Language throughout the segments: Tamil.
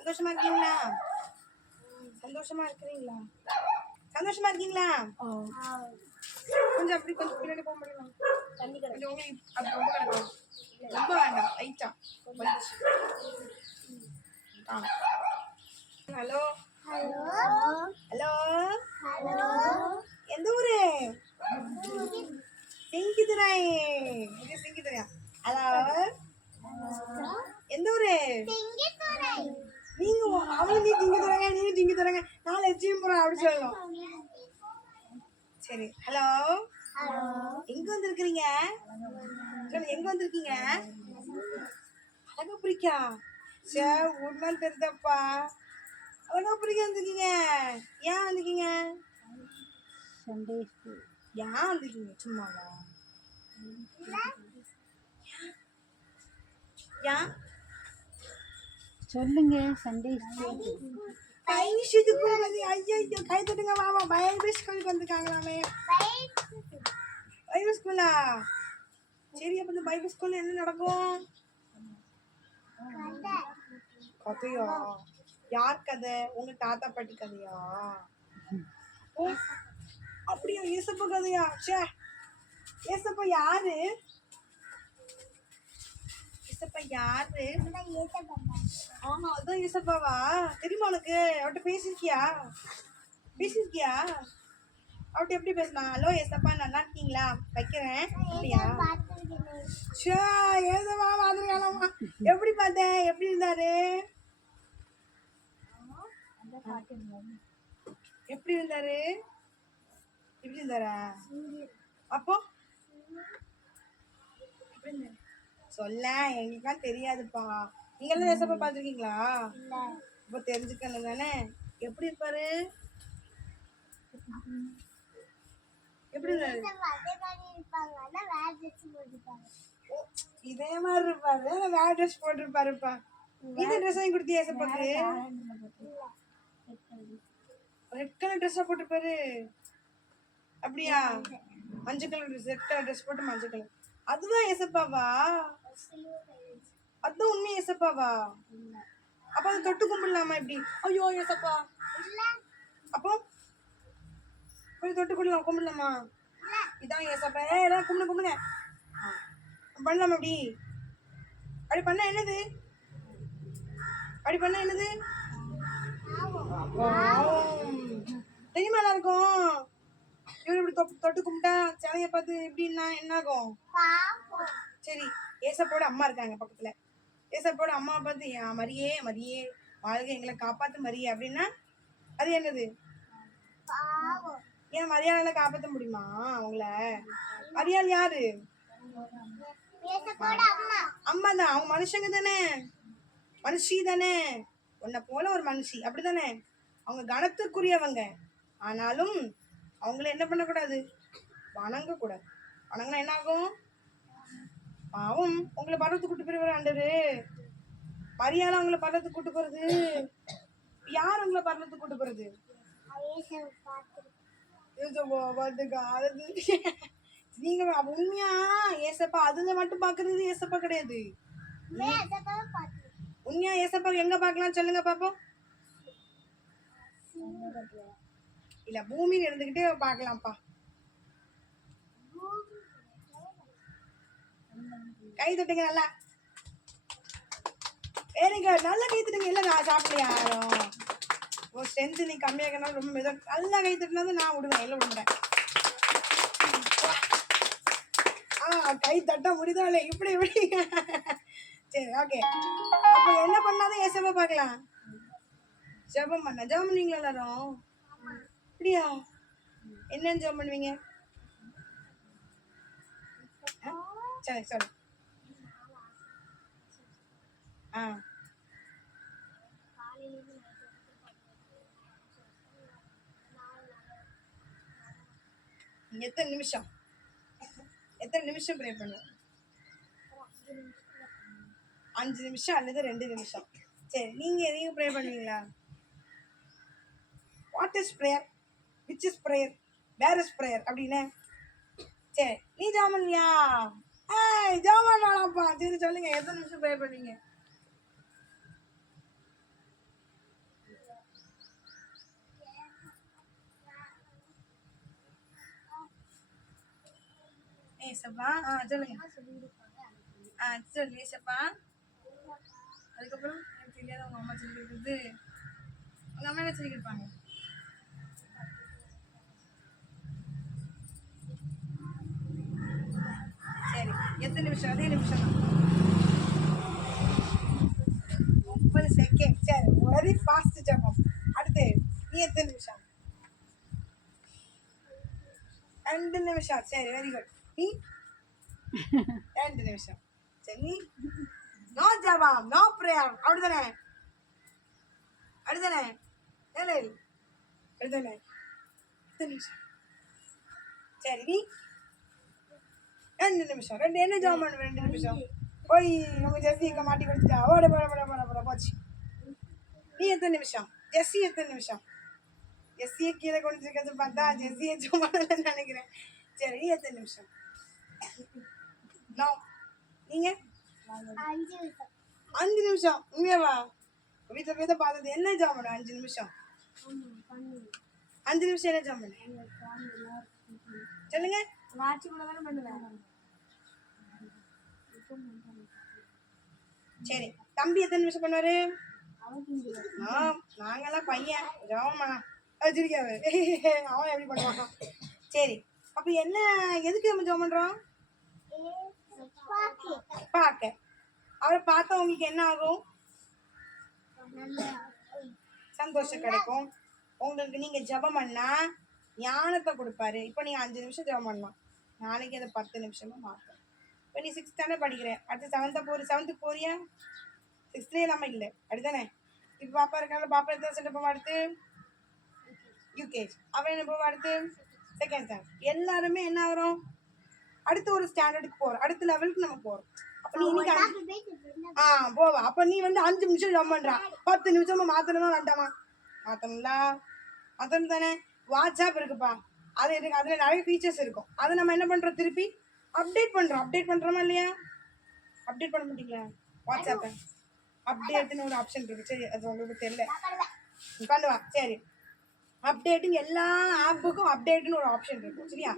சந்தோஷமா இருக்கீங்களா? சந்தோஷமா இருக்கிறீங்களா? சந்தோஷமா இருக்கீங்களா? கொஞ்சம் அப்படி கொஞ்சம் பின்னாடி போக முடியுமா? தண்ணி கொஞ்சம் உங்களுக்கு அப்படி ரொம்ப கிடக்கும். ரொம்ப வேண்டாம், லைட்டா. ஹலோ ஹலோ ஹலோ, எந்த ஊரு? சிங்கிதுரை. சிங்கிதுரையா? ஹலோ, எந்த ஊரு? நீங்க அவளும் நீ திங்க தராங்க, நீங்க திங்க தராங்க, நாலு எச்சியும் போறோம் அப்படி சொல்லணும். சரி, ஹலோ, எங்க வந்திருக்கிறீங்க? எங்க வந்திருக்கீங்க? அழகாபுரிக்கா? சே, உண்மை தெரியுதப்பா. அழகாபுரிக்கா வந்திருக்கீங்க? ஏன் வந்திருக்கீங்க? Sunday school. ஏன் வந்திருக்கீங்க? சும்மாவா? ஏன் சொல்லுங்க. Sunday school. கை தட்டுங்க மாமா. பைபிள் ஸ்கூலுக்கு வந்திருக்காங்களாமே. பைபிள் ஸ்கூலா? சரி, அப்ப இந்த பைபிள் ஸ்கூல்ல என்ன நடக்கும்? கதையா? யார் கதை? உங்க தாத்தா பாட்டி கதையா? அப்படியா? ஏசப்பா கதையா? சே, ஏசப்பா யாரு? ஏசப்பா யாரு? ஆமா, அதான் ஏசப்பாவா? தெரியுமா உனக்கு? அவட்ட பேசிருக்கியா? அவட்ட எப்படி பேசினா? ஹலோ ஏசப்பா, நல்லா இருக்கீங்களா? வைக்கிறேன். அப்படியா? சே, ஏசப்பா பாத்துருக்கானம்மா. எப்படி பார்த்த? எப்படி இருந்தாரு? எப்படி இருந்தாரா? அப்போ சொல்ல, எங்களுக்குலாம் தெரியாதுப்பா. நீங்க எல்லாம் ஏசப்பா பாத்துருக்கீங்களா? இப்போ தெரிஞ்சுக்கணும் தானே. எப்படி இருப்பாரு? எப்படி இருந்தாரு? இதே மாதிரி இருப்பாரு, வேற ட்ரெஸ் போட்டிருப்பாருப்பா. இந்த ட்ரெஸ் வாங்கி கொடுத்தியா ஏசப்பாக்கு? ரெட் கலர் ட்ரெஸ்ஸா போட்டிருப்பாரு. அப்படியா? மஞ்சள் colour dress, red colour dress போட்டு மஞ்சள் கலர். அதுதான் ஏசப்பாவா? அதுதான் உண்மை ஏசப்பாவா? அப்ப அதை தொட்டு கும்பிடலாமா? எப்படி? ஐயோ ஏசப்பா. அப்போ போய் தொட்டு கும்பிடலாமா? இதான் ஏசப்பா. எல்லாம் கும்பிடுங்க. பண்ணலாமா? அப்படி அப்படி பண்ணா என்னது? தெரியுமா எல்லாருக்கும்? இவரு இப்படி தொட்டு கும்பிட்டா சிலைய பார்த்து எப்படின்னா என்ன ஆகும்? சரி, ஏசப்போட அம்மா இருக்காங்க பக்கத்துல. ஏசப்போட அம்மாவை பார்த்து மரியே மரியே வாழ்க, எங்களை காப்பாத்து மரியே அப்படின்னா அது என்னது? ஏன் மரியாதை காப்பாற்ற முடியுமா அவங்கள? மரியாதை யாரு? அம்மா தான். அவங்க மனுஷங்க தானே, மனுஷி தானே, உன்னை போல ஒரு மனுஷி, அப்படித்தானே? அவங்க கனத்துக்குரியவங்க. ஆனாலும் அவங்கள என்ன பண்ணக்கூடாது? வணங்க கூடாது. வணங்கினா என்ன ஆகும்? பாவம். உங்களை பர்வத்துக்கு கூட்டு போயிருவாரு ஆண்டவரு. மரியாதை அவங்கள பர்வத்துக்கு கூட்டு போறது. யார் உங்களை பர்வத்துக்கு கூட்டு போறது? நீங்க உண்மையா ஏசப்பா அதுல மட்டும் பாக்குறது ஏசப்பா கிடையாது. உண்மையா ஏசப்பா எங்க பாக்கலாம் சொல்லுங்க பாப்போம். இல்ல, பூமியில இருந்துகிட்டே பாக்கலாம்ப்பா. கை தட்டுங்க நல்லா. Very good. நல்லா கை தட்டுங்க. இல்ல, நான் சாப்பிடல யாரும். ஸ்ட்ரென்த் நீ கம்மியாக்கனால ரொம்ப மெதுவா நல்லா கை தட்டினா நான் விடுவேன். இல்லை விடுறேன். கை தட்ட முடியுதா? இப்படி சரி, ஓகே. அப்ப என்ன பண்ணாதான் ஏசப்பா பார்க்கலாம்? ஜெபம் பண்ண. ஜெபம் பண்ணுவீங்களா எல்லாரும்? அப்படியா? என்னன்னு ஜெபம் பண்ணுவீங்க? சரி சொல்லு. எத்தனை நிமிஷம் ப்ரே பண்ணுவோம்? 5 நிமிஷம் அல்லது 2 நிமிஷம். சரி, நீங்க எதையும் ப்ரே பண்ணுவீங்களா? What is prayer? Which is prayer? Where is prayer அப்படின்னு. சரி, நீ ஜெபம் பண்ணுவியா? ஜெபம் பண்ணலாம்ப்பா. சரி சொல்லுங்க, எத்தனை நிமிஷம் ப்ரே பண்ணுவீங்க? ஏசப்பா. சொல்லுங்க. சொல்லு ஏசப்பா. அதுக்கப்புறம் எனக்கு தெரியாத உங்க அம்மா சொல்லி கொடுக்குறது. உங்க அம்மா என்ன சொல்லி கொடுப்பாங்க? சரி, எத்தனை நிமிஷம்? அதே நிமிஷம் தான். 30 செகண்ட். சரி, வெரி ஃபாஸ்ட் ஜபம். அடுத்து நீ எத்தனை நிமிஷம்? 2 நிமிஷம். சரி, வெரி குட். நீ 2 நிமிஷம். சரி, நீ நோ ஜபம், நோ பிரேயர். அப்படிதானே? அப்படிதானே? ஏழு அப்படிதானே? 2 நிமிஷம். சரி, நீ 2 நிமிஷம். என்ன ஜபம் பண்ணுவ? 2 நிமிஷம். போய் உங்க ஜெஸ்ஸிக்க மாட்டி கொடுத்துட்டா. ஓட போட போட போட போட போச்சு. நீ எத்தனை நிமிஷம்? ஜெஸ்ஸி எத்தனை நிமிஷம்? ஜெஸ்ஸியை கீழே கொண்டு பார்த்தா ஜெஸ்ஸியை சும்மா நினைக்கிறேன். சரி, நீ எத்தனை நிமிஷம்? நீங்க 5 நிமிஷம். உண்மையாவா? வீட்டில் போய் தான் பார்த்தது. என்ன ஜாம் பண்ண 5 நிமிஷம்? 5 நிமிஷம் என்ன ஜாம் பண்ண சொல்லுங்க. சரி, தம்பி எத்தனை நிமிஷம் பண்ணுவாரு? நாங்கெல்லாம் பையன் ஜாம் பண்ணா வச்சிருக்காரு. அவன் எப்படி பண்ணுவான்? சரி, அப்ப என்ன எதுக்கு நம்ம ஜாம் பண்றோம்? பார்க்க. அவரை பார்த்தா உங்களுக்கு என்ன ஆகும்? சந்தோஷம் கிடைக்கும் உங்களுக்கு. நீங்க ஜபம் பண்ணா ஞானத்தை கொடுப்பாரு. இப்போ நீங்க 5 நிமிஷம் ஜபம் பண்ணலாம், நாளைக்கு அதை 10 நிமிஷமா மாற்றும். இப்போ நீ 6th ஸ்டாண்டர்ட் படிக்கிறேன், அடுத்து 7th போறியா? 6th நம்ம இல்லை, அப்படித்தானே? இப்போ பாப்பா இருக்காங்க. பாப்பா எத்தனை ஸ்டாண்டர்ட் போவா? அடுத்து யூகேஜி. அவன் என்ன போவா? அடுத்து 2nd ஸ்டாண்டர்ட். எல்லாருமே என்ன ஆகிறோம்? அடுத்து ஒரு ஸ்டாண்டர்டுக்கு போறோம், அடுத்த லெவலுக்கு நம்ம போறோம். அப்ப நீ இன்னைக்கு போவா. அப்ப நீ 5 நிமிஷம் ஜம் பண்றா, 10 நிமிஷமா மாத்தணுமா வேண்டாமா? மாத்தணும்ல, மாத்தணும் தானே? வாட்ஸ்அப் இருக்குப்பா, அது இருக்கு. அதுல நிறைய ஃபீச்சர்ஸ் இருக்கும். அதை நம்ம என்ன பண்றோம்? திருப்பி அப்டேட் பண்றோம். அப்டேட் பண்றோமா இல்லையா? அப்டேட் பண்ண மாட்டீங்களா? வாட்ஸ்அப் அப்டேட்னு ஒரு ஆப்ஷன் இருக்கு. சரி, அது உங்களுக்கு தெரியல, பண்ணுவா. சரி, அப்டேட்டுங்க எல்லா ஆப்புக்கும் அப்டேட்னு ஒரு ஆப்ஷன் இருக்கும். சரியா?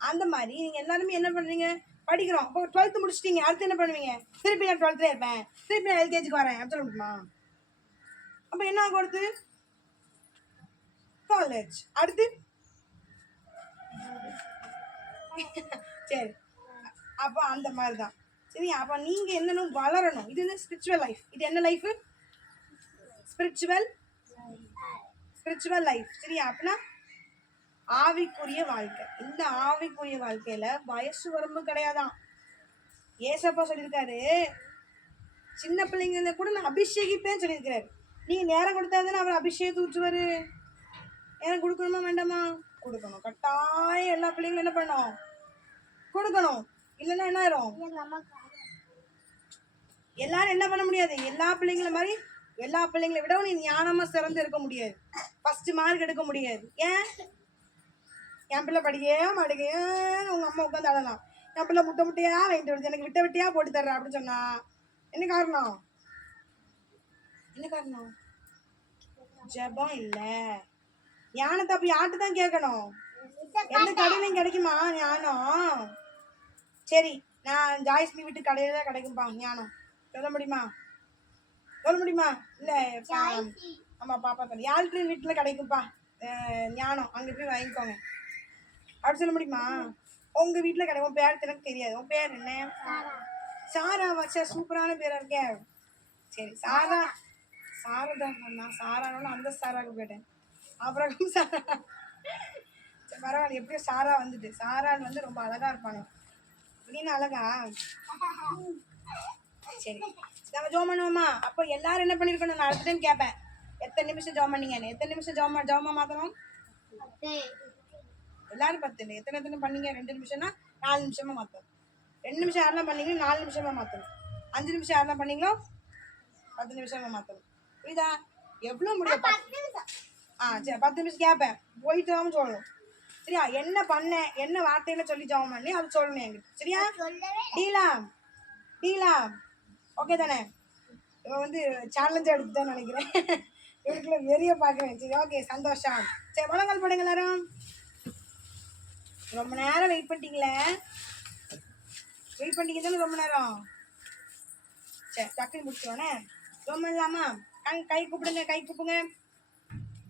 அந்த மாதிரி நீங்க எல்லாருமே என்ன பண்றீங்க? படிக்கிறோம். இப்போ 12th முடிச்சிட்டீங்க, அடுத்து என்ன பண்ணுவீங்க? திருப்பி நான் 12th இருப்பேன், திருப்பி நான் LKGக்கு வரேன் அப்படி சொல்ல முடியுமா? அப்ப என்ன ஆகும்? அடுத்து காலேஜ், அடுத்து சரி. அப்போ அந்த மாதிரி தான். சரி, அப்போ நீங்க என்னன்னு வளரணும். இது என்ன? Spiritual life. இது என்ன லைஃப்? Spiritual life. சரியா? அப்படின்னா ஆவிக்குரிய வாழ்க்கை. இந்த ஆவிக்குரிய வாழ்க்கையில வயசு வரம்பு கிடையாதான். ஏசப்பா சொல்லியிருக்காரு, சின்ன பிள்ளைங்கள கூட நான் அபிஷேகிப்பேன்னு சொல்லியிருக்கிறாரு. நீங்க நேரம் கொடுத்தாதானே அவர் அபிஷேகத்தை ஊற்றுவாரு. நேரம் கொடுக்கணுமா வேண்டாமா? கொடுக்கணும். கட்டாயம் எல்லா பிள்ளைங்களும் என்ன பண்ணணும்? கொடுக்கணும். இல்லைன்னா என்ன ஆயிரும்? எல்லாரும் என்ன பண்ண முடியாது? எல்லா பிள்ளைங்கள மாதிரி எல்லா பிள்ளைங்களை விட நீ ஞானமா சிறந்து இருக்க முடியாது, ஃபர்ஸ்ட் மார்க் எடுக்க முடியாது. ஏன்? என் பிள்ளை படிக்கவே மாட்டேங்க, உங்க அம்மா உட்காந்து அழலாம். என் பிள்ளை முட்டையா வாங்கிட்டு வருது, எனக்கு விட்டையா போட்டு தர்றேன் அப்படின்னு சொன்னா என்ன காரணம்? ஜபம் இல்ல. ஞானத்தை அப்படி யார்கிட்ட தான் கேட்கணும்? எந்த கடையிலையும் கிடைக்குமா ஞானம்? சரி, நான் ஜாய்ஸ்மி வீட்டு கடையில கிடைக்கும்பா ஞானம், சொல்ல முடியுமா? இல்ல, ஆமா பாப்பா கடை யாழ்ட்ரி வீட்டுல கிடைக்கும்பா ஞானம், அங்க போய் வாங்கிக்கோங்க அப்படி சொல்ல முடியுமா? உங்க வீட்டுல கிடைக்கும். உன் பேர் எனக்கு தெரியாது. உன் பேர் என்ன? சாரா. வச்சா சூப்பரான பேரா இருக்கே. சரி, சாரதா. நான் சாரானோட அந்த சாராக்கு போயிட்டேன். அப்புறம் சாரா. சரி, பரவாயில்ல, எப்படியோ சாரா வந்துட்டு. சாரான் வந்து ரொம்ப அழகா இருப்பானு. அப்படின்னு அழகா. சரி, நம்ம ஜோம் பண்ணுவோமா? அப்போ எல்லாரும் என்ன பண்ணிருக்கணும்? நான் அடுத்த டைம் கேட்பேன், எத்தனை நிமிஷம் ஜோம் பண்ணீங்கன்னு. எத்தனை நிமிஷம் ஜோமா மாத்தணும்? எல்லாரும் 10 இல்லை. எத்தனை பண்ணீங்க? 2 நிமிஷம்னா 4 நிமிஷமா மாத்தணும். 2 நிமிஷம் யாரெல்லாம் பண்ணீங்களோ 4 நிமிஷமா மாத்தணும். 5 நிமிஷம் யாரெல்லாம் பண்ணீங்களோ 10 நிமிஷமா மாத்தணும். புரியுதா? எவ்வளவு முடியும்? சரி, 10 நிமிஷம் கேட்பேன், போயிட்டு தான் சொல்லணும். சரியா? என்ன பண்ண, என்ன வார்த்தையில சொல்லி ஜாம் பண்ணி அது சொல்லணும் என்கிட்ட. சரியா? டீலா ஓகே தானே? இவன் வந்து சேலஞ்சா எடுத்துதான் நினைக்கிறேன். இவருக்குள்ள வெறிய பாக்குறேன். சரி, ஓகே, சந்தோஷம். சரி, முழங்கால் போடுங்க எல்லாரும். ரொம்ப நேரம் வெயிட் பண்ணிட்டீங்களே. வெயிட் பண்ணிக்க தானே ரொம்ப நேரம். சரி டக்குனு முடிச்சிடுவானே. ஜெபம் இல்லாமா கை கூப்பிடுங்க, கை கூப்புங்க.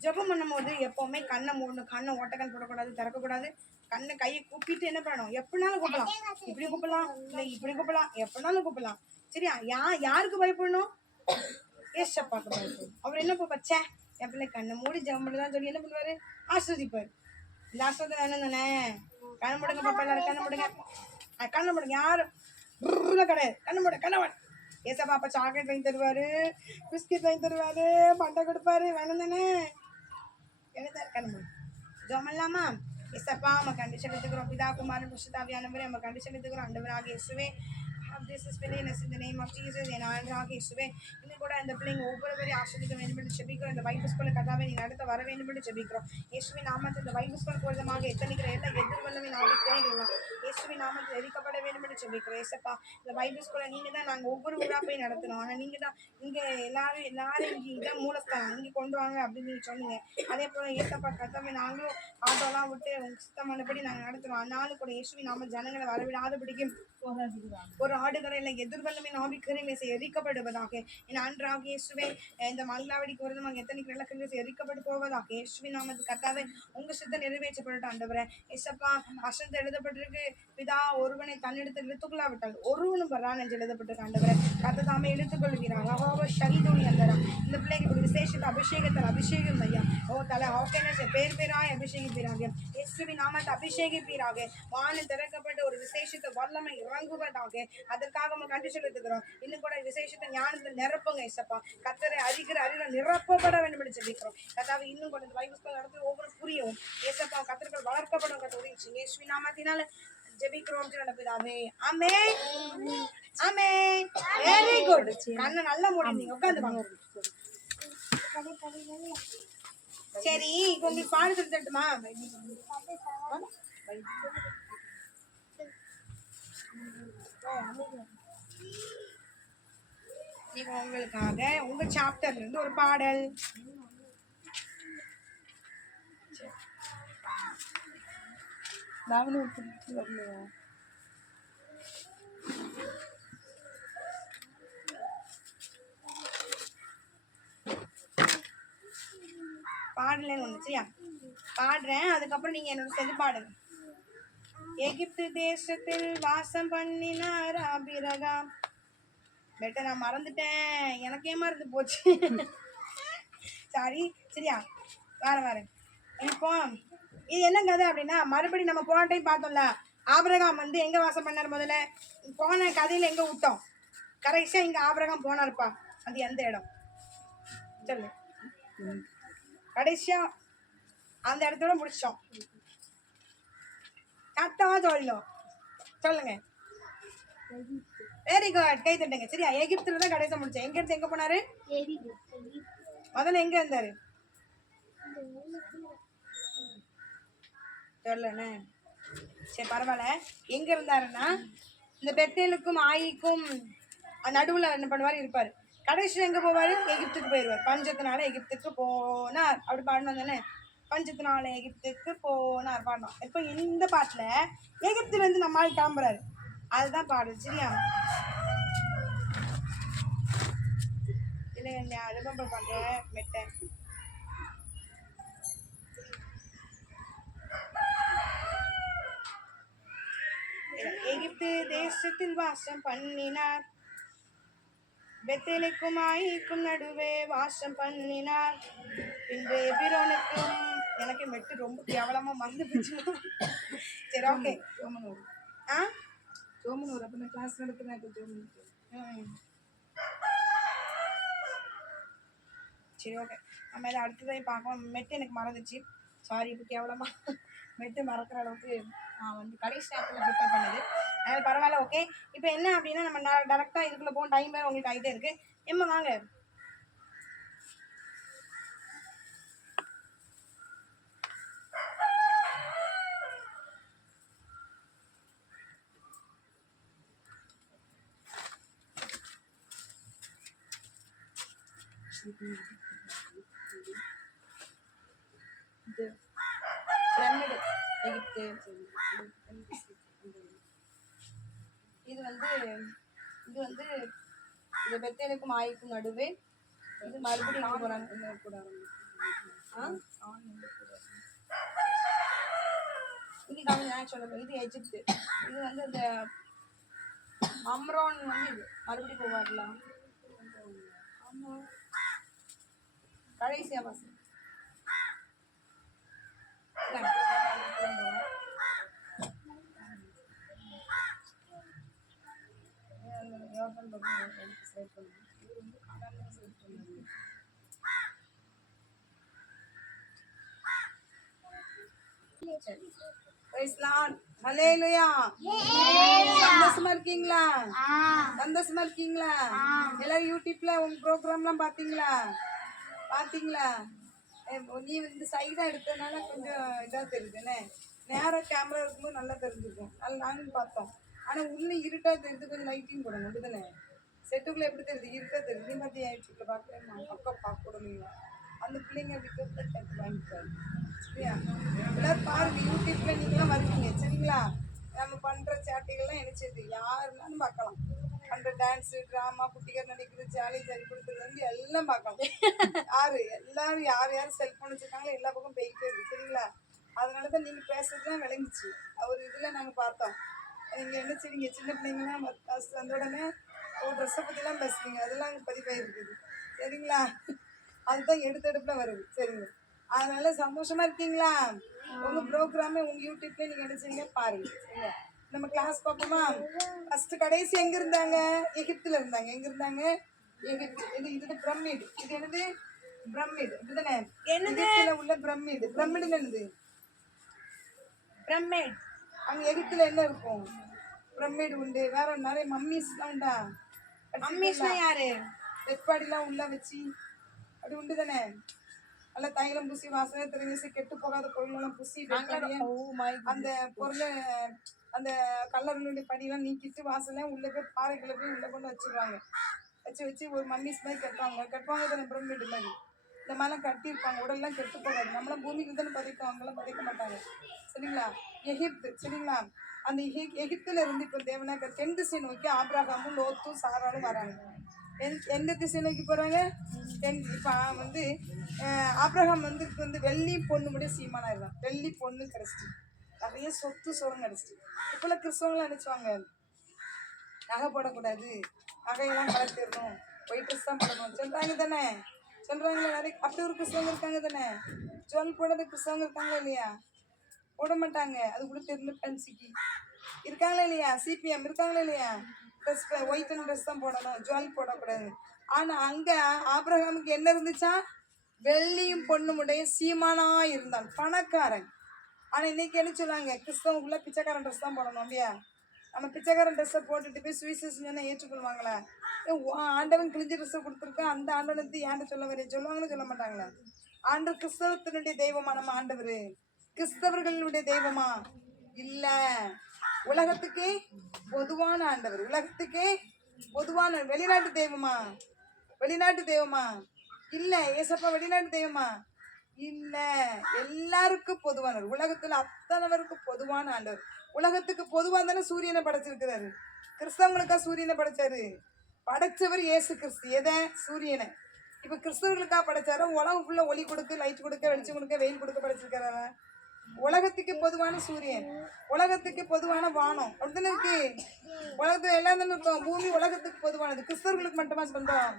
ஜெபம் பண்ணும்போது எப்பவுமே கண்ணை மூடணும். கண்ணை ஓட்டக்கண் போடக்கூடாது, திறக்கக்கூடாது. கண்ணை கையை கூப்பிட்டு என்ன பண்ணணும், எப்படினாலும் கூப்பிடலாம். இப்படி கூப்பிடலாம், இல்லை இப்படி கூப்பிடலாம், எப்படினாலும் கூப்பிடலாம். சரியா? யாருக்கு பயப்படணும்? ஏசப்பாக்கு பயப்படணும். அவர் என்ன பச்சை என் பிள்ளை கண்ணை மூடி ஜெபம் பண்ணுதான் சொல்லி என்ன பண்ணுவாரு? ஆஸ்வதிப்பார். இந்த ஆஸ்வதம் என்ன தானே? கண்ணை முடுங்க பாப்பா, எல்லாரும் கண்ணை முடுங்க, கண்ணை முடுங்க. யாரும் கிடையாது. கண்ணை முட, கண்ணை முட. ஏசப்பா அப்பா சாக்லேட் வாங்கி தருவாரு, பிஸ்கெட் வாங்கி தருவாரு, பண்டை கொடுப்பாரு. வேணும் தானே? எழுதாரு. கண்ணை முடு. ஜெபம் இல்லாமா ஏசப்பா நம்ம கண்டிஷன் எடுத்துக்கிறோம். பிதா குமாரன் பரிசுத்தாவியானவரே நம்ம கண்டிஷன் எடுத்துக்கிறோம். ஆண்டவராகிய இயேசுவே, this is finished in the name of Jesus. என் ஆண்டவராகிய இயேசுவே, இன்னும் கூட இந்த பிள்ளைங்க ஒவ்வொருவரையும் ஆசீர்வதிக்க வேண்டும் என்று ஜெபிக்கிறோம். இந்த பைபிள் ஸ்கூல்ல கர்த்தாவே நீ நடத்த வர வேண்டும் என்று ஜெபிக்கிறோம். இயேசுவின் நாமத்தில் இந்த பைபிள் ஸ்கூல் போறதமாக எத்தனைக்கிற எல்லா எதிர்வல்லமே நாளைக்கு இயேசுவின் நாமத்தில் எரிக்கப்பட வேண்டும் என்று ஜெபிக்கிறோம். ஏசப்பா இந்த பைபிள் ஸ்கூலை நீங்க தான் நாங்கள் ஒவ்வொரு ஊரா போய் நடத்தணும். ஆனால் நீங்க தான் இங்க எல்லாரும் இங்கே இதான் மூலஸ்தானம், இங்கே கொண்டு வாங்க அப்படின்னு நீங்க சொன்னீங்க. அதே போல ஏசப்பா கர்த்தாவே நாங்களும் ஆட்டோலாம் விட்டு உங்க சுத்தமானபடி நாங்கள் நடத்துறோம். ஆனாலும் கூட இயேசுவின் நாம ஜனங்களை வரவிடாத பிடிக்கும் ஒரு ஆடுகளை எதிர்வல்லமே நாவிக்கரையிலே எரிக்கப்படுவதாக. என் அன்றாக இயேசுவே இந்த மங்களாவடிக்கு வருது எத்தனை கிழக்கு எரிக்கப்பட்டு போவதாக. இயேசுவின் நாமத்து கர்த்தாவே உங்க சித்தம் நிறைவேற்றப்பட்டு ஆண்டவரே. ஏசப்பா வசனத்தில் எழுதப்பட்டிருக்கு, பிதா ஒருவனை தன்னிடத்தில் இழுத்துக்கொள்ளாவிட்டால் ஒருவனும் வரான் என்று எழுதப்பட்டிருக்கு ஆண்டவரே. கர்த்தர் தாமே இழுத்துக்கொள்கிறார். அவாவ ஷகிதோனி அந்தரா இந்த பிள்ளைக்கு ஒரு விசேஷத்தை அபிஷேகத்தில் அபிஷேகம் ஐயா. ஓ தலை ஹாக்கனஸ் பேராய் அபிஷேகிப்பீராக. இயேசுவின் நாமத்தை அபிஷேகிப்பீராக. வானம் திறக்கப்பட்ட ஒரு விசேஷத்தை வல்லமை இறங்குவதாக. அதற்காக நம்ம கண்டு செலுத்துகிறோம். இன்னும் கூட விசேஷத்தை ஞானத்தில் நிரப்புங்க ஏசப்பா. கர்த்தரை அறிகிற நிரப்பப்பட வேண்டும் என்று சொல்லிக்கிறோம். கர்த்தாவே இன்னும் கூட இந்த பைபிள் நடத்தி ஒவ்வொரு புரியும் ஏசப்பா. கர்த்தர்கள் வளர்க்கப்படும் கர்த்தர் இயேசுவின் நாமத்தினால ஜெபிக்கிறோம் பிதாவே. ஆமென், ஆமென். Very good. கண்ணை நல்லா மூடிங்க, உட்கார்ந்துவாங்க. சரி இப்போ உங்களுக்கு பாடம் சொல்லி தரட்டுமா? இப்போ உங்களுக்காக உங்க சாப்டர்ல இருந்து ஒரு பாடல். பாடலன்னு ஒண்ணு சரியா? பாடுறேன், அதுக்கப்புறம் நீங்க என்னோட சேர்ந்து பாடுங்க. எகிப்து தேசத்தில் வாசம் பண்ணினார் ஆபிரகாம். பெட்டர் நான் மறந்துட்டேன், எனக்கே மறந்து போச்சு. சாரி சரியா? வரேன். இப்போ இது என்ன கதை அப்படின்னா, மறுபடியும் நம்ம போன டைம் பார்த்தோம்ல, ஆபிரகாம் வந்து எங்க வாசம் பண்ணார்? முதல்ல போன கதையில எங்க விட்டோம்? கரெக்டா இங்க ஆபிரகாம் போனார்ப்பா. அது எந்த இடம் சொல்லு? கடைசியா அந்த இடத்தோட முடிச்சோம். கரெக்டாவா சொல்லணும், சொல்லுங்க. வெரி குட், கை தட்டுங்க. சரியா? எகிப்துல தான் கடைசியா முடிச்சேன். எங்க இருந்து எங்க போனாரு? முதல்ல எங்க இருந்தாரு? சொல்லண்ணே. சரி பரவாயில்ல. எங்க இருந்தாருன்னா இந்த பெத்தேலுக்கும் ஆயிக்கும் நடுவுல என்ன பண்ணுவாரு இருப்பாரு. கடைசியில் எங்க போவாரு? எகிப்துக்கு போயிடுவார். பஞ்சத்தினால எகிப்துக்கு போனார். அப்படி பாடணும் தானே? பஞ்சத்தினால எகிப்துக்கு போனார் பாடணும். இப்போ இந்த பாட்டுல எகிப்துல இருந்து நம்ம ஆள் கிளம்புறாரு, அதுதான் பாடல். சரியா? இல்லை ரிமெம்பர் பண்றேன் மெட்டை. எகிப்து தேசத்தில் வாசம் பண்ணினார், பெத்தேலுக்கும் ஆயிக்கும் நடுவே வாசம் பண்ணினார். பின்பு எபிரோனுக்கும் எனக்கு மெட்டு ரொம்ப கேவலமா மறந்து போச்சு. சரி ஓகே. சோமனூர். சோமனூர். அப்ப நான் கிளாஸ் நடத்துறேன். சரி ஓகே, நம்ம இதை அடுத்ததையும் பார்க்கலாம். மெட்டு எனக்கு மறந்துச்சு, சாரி. இப்போ கேவலமா மெட்டு மறக்கிற அளவுக்கு நான் வந்து கடைசி நேரத்தில் ப்ரிப்பேர் பண்ணது, அதனால் பரவாயில்ல. ஓகே, இப்போ என்ன அப்படின்னா நம்ம டேரெக்டாக இதுக்குள்ளே போகும். டைம் வேறு உங்களுக்கு ஆகிட்டே இருக்குது. எம்மா வாங்க. பிரமிடு எகிப்து. இது வந்து இது பெத்தேலுக்கும் ஆய்க்கும் நடுவே இது மறுபடியும் எங்க போறாங்க இங்க நான் சொல்றேன் இது எஜிப்து இது வந்து இந்த அம்ரோன் வந்து இது மறுபடியும் போவார்களா ஆமா கடைசியா பாசு Praise Lord. Hallelujah. சந்தோஷமா இருக்கீங்களா? சந்தோஷமா இருக்கீங்களா? எல்லாரும் யூடியூப்ல உங்க ப்ரோக்ராம்லாம் பாத்தீங்களா? நீ இந்த சைடா எடுத்ததுனால கொஞ்சம் இதா தெரியுதுன்னு நேரா கேமரா இருக்கும்போது நல்லா தெரிஞ்சிருக்கும். அது நாங்களும் பார்த்தோம். ஆனா உள்ள இருட்டா தெரியுது, கொஞ்சம் லைட்டிங் போடணும் அப்படிதானே? செட்டுக்குள்ள எப்படி தெரியுது? இருட்டா தெரியுது. நீ பார்த்து யூடியூப்ல பார்க்கலாமா? பக்கம் பார்க்க விடலையா? அந்த பிள்ளைங்க அப்படி வாங்கிப்பாரு சரியா? எல்லாரும் பாருங்க, யூடியூப்ல நீங்களாம் வருவீங்க சரிங்களா? நம்ம பண்ற சேட்டைகள்லாம் நினைச்சது யாருன்னாலும் பார்க்கலாம். பண்ற டான்ஸ், டிராமா, குட்டிகள் நடிக்கிறது, ஜாலி ஜாலி கொடுக்குறது வந்து எல்லாம் பார்க்கலாம். எல்லாரும் யார் யார் செல்போன் வச்சிருக்காங்களோ எல்லா பக்கம் போய்கிட்டே இருக்கு சரிங்களா? அதனாலதான் நீங்க பேசுறதுதான் விளங்குச்சு. ஒரு இதுல நாங்க பார்த்தோம். நீங்க என்ன செய்வீங்க, சின்ன பிள்ளைங்கலாம் வந்த உடனே ஒரு ட்ரெஸ்ஸை பத்திலாம் பேசுறீங்க, அதெல்லாம் அங்கே பதிவாயிருக்குது சரிங்களா? அதுதான் எடுத்தெடுப்புல வருது சரிங்க. அதனால சந்தோஷமா இருக்கீங்களா? உங்க ப்ரோக்ராமே உங்க யூடியூப்ல நீங்க என்ன செய்யுங்க பாருங்க சரிங்களா? நம்ம கிளாஸ் பார்ப்போமா? ஃபர்ஸ்ட் கடைசி எங்க இருந்தாங்க? எகிப்துல இருந்தாங்க. எங்க இருந்தாங்க? எகிப்து. இது பிரமிட். இது என்னது? பிரமிட் அப்படிதானே? எகிப்துல உள்ள பிரமிட். பிரமிட் என்னது? பிரமிட். அங்க எகிப்துல என்ன இருக்கும்? பிரமிட் உண்டு. வேற நிறைய மம்மிஸ்லாம் உண்டா? மம்மிஸ்னா யாரு? டெட் பாடிலாம் உள்ள வச்சு அப்படி உண்டு தானே? நல்லா தைலம் பூசி வாசனை தெரிஞ்சு கெட்டு போகாத பொருளெல்லாம் பூசி அந்த பொருளை அந்த கல்லர்களுடைய படியெல்லாம் நீக்கிட்டு வாசலாம் உள்ள போய் பாறைக்குள்ள போய் உள்ள கொண்டு வச்சிருவாங்க. வச்சு ஒரு மம்மிஸ் மாதிரி கட்டுவாங்க தானே? பிரமிட் மாதிரி இந்த மாதிரிலாம் கட்டியிருப்பாங்க. உடல்லாம் கெட்டு போகாது. நம்மளாம் பூமிக்கு தானே பதைக்கும், அவங்களாம் பதைக்க மாட்டாங்க சரிங்களா? எகிப்து சரிங்களா? அந்த எகிப்துல இருந்து இப்போ தேவனாக்க தென் திசை நோக்கி ஆபிரகாமும் லோத்தும் சாராலும் வராங்க. எந்த திசை நோக்கி போறாங்க? இப்போ வந்து ஆபிரகாம் வந்து வெள்ளி பொண்ணு மட்டும் சீமானா இருந்தான். வெள்ளி பொண்ணு கிடைச்சிட்டு நிறைய சொத்து சுரம் கிடைச்சிட்டு. இப்பெல்லாம் கிறிஸ்தவங்களாம் நினைச்சுவாங்க நகை போடக்கூடாது, நகையெல்லாம் கலத்திடணும், ஒயிட் ட்ரெஸ் தான் போடணும் சொல்றாங்க தானே? சொல்றாங்களே நிறைய. அப்படி ஒரு கிறிஸ்தவங்க இருக்காங்க தானே? ஜுவல் போடாத கிறிஸ்தவங்க இருக்காங்களா இல்லையா? போட மாட்டாங்க. அது கூட தெரிஞ்ச பென்சிக்கு இருக்காங்களா இல்லையா? சிபிஎம் இருக்காங்களா இல்லையா? ட்ரெஸ் ஒயிட் அண்ட் ட்ரெஸ் தான் போடணும், ஜுவல் போடக்கூடாது. ஆனா அங்க ஆபிரகாமுக்கு என்ன இருந்துச்சா? வெள்ளியும் பொண்ணுமுடைய சீமானா இருந்தான், பணக்காரன். ஆனா இன்னைக்கு என்ன சொல்லுவாங்க? கிறிஸ்தவங்களுக்குள்ள பிச்சைக்காரன் ட்ரெஸ் தான் போடணும் அப்படியா? நம்ம பிச்சைக்காரன் ட்ரெஸ்ஸை போட்டுட்டு போய் சுவிசேஷன் ஏற்றுக்கொள்வாங்களா? ஆண்டவன் கிழிஞ்ச ட்ரெஸ்ஸை கொடுத்துருக்கேன், அந்த ஆண்டவனுக்கு ஏன்ட சொல்ல வரைய சொல்லுவாங்கன்னு சொல்ல மாட்டாங்களா? ஆண்டவர் கிறிஸ்தவத்தினுடைய தெய்வமா? நம்ம ஆண்டவர் கிறிஸ்தவர்களுடைய தெய்வமா? இல்ல, உலகத்துக்கே பொதுவான ஆண்டவர். உலகத்துக்கே பொதுவான வெளிநாட்டு தெய்வமா? வெளிநாட்டு தெய்வமா? இல்ல. ஏசப்பா வெளிநாட்டு தெய்வமா? இல்ல. எல்லாருக்கும் பொதுவானவர். உலகத்துல அத்தனைவருக்கும் பொதுவான ஆண்டவர். உலகத்துக்கு பொதுவா தானே சூரியனை படைச்சிருக்கிறாரு. கிறிஸ்தவங்களுக்கா சூரியனை படைச்சாரு? படைச்சவர் இயேசு கிறிஸ்து. எதை? சூரியனை. இப்ப கிறிஸ்தவர்களுக்கா படைச்சாரோ? உலகம் ஃபுல்லா ஒளி கொடுக்க, லைட் கொடுக்க, வெளிச்சம் கொடுக்க, வெயில் கொடுக்க படைச்சிருக்காரா? உலகத்துக்கு பொதுவான சூரியன், உலகத்துக்கு பொதுவான வானம் அப்படித்தானே இருக்கு. உலகத்துல எல்லாம் தானே இருக்கும். பூமி உலகத்துக்கு பொதுவானது. கிறிஸ்தவர்களுக்கு மட்டுமா சொல்றோம்?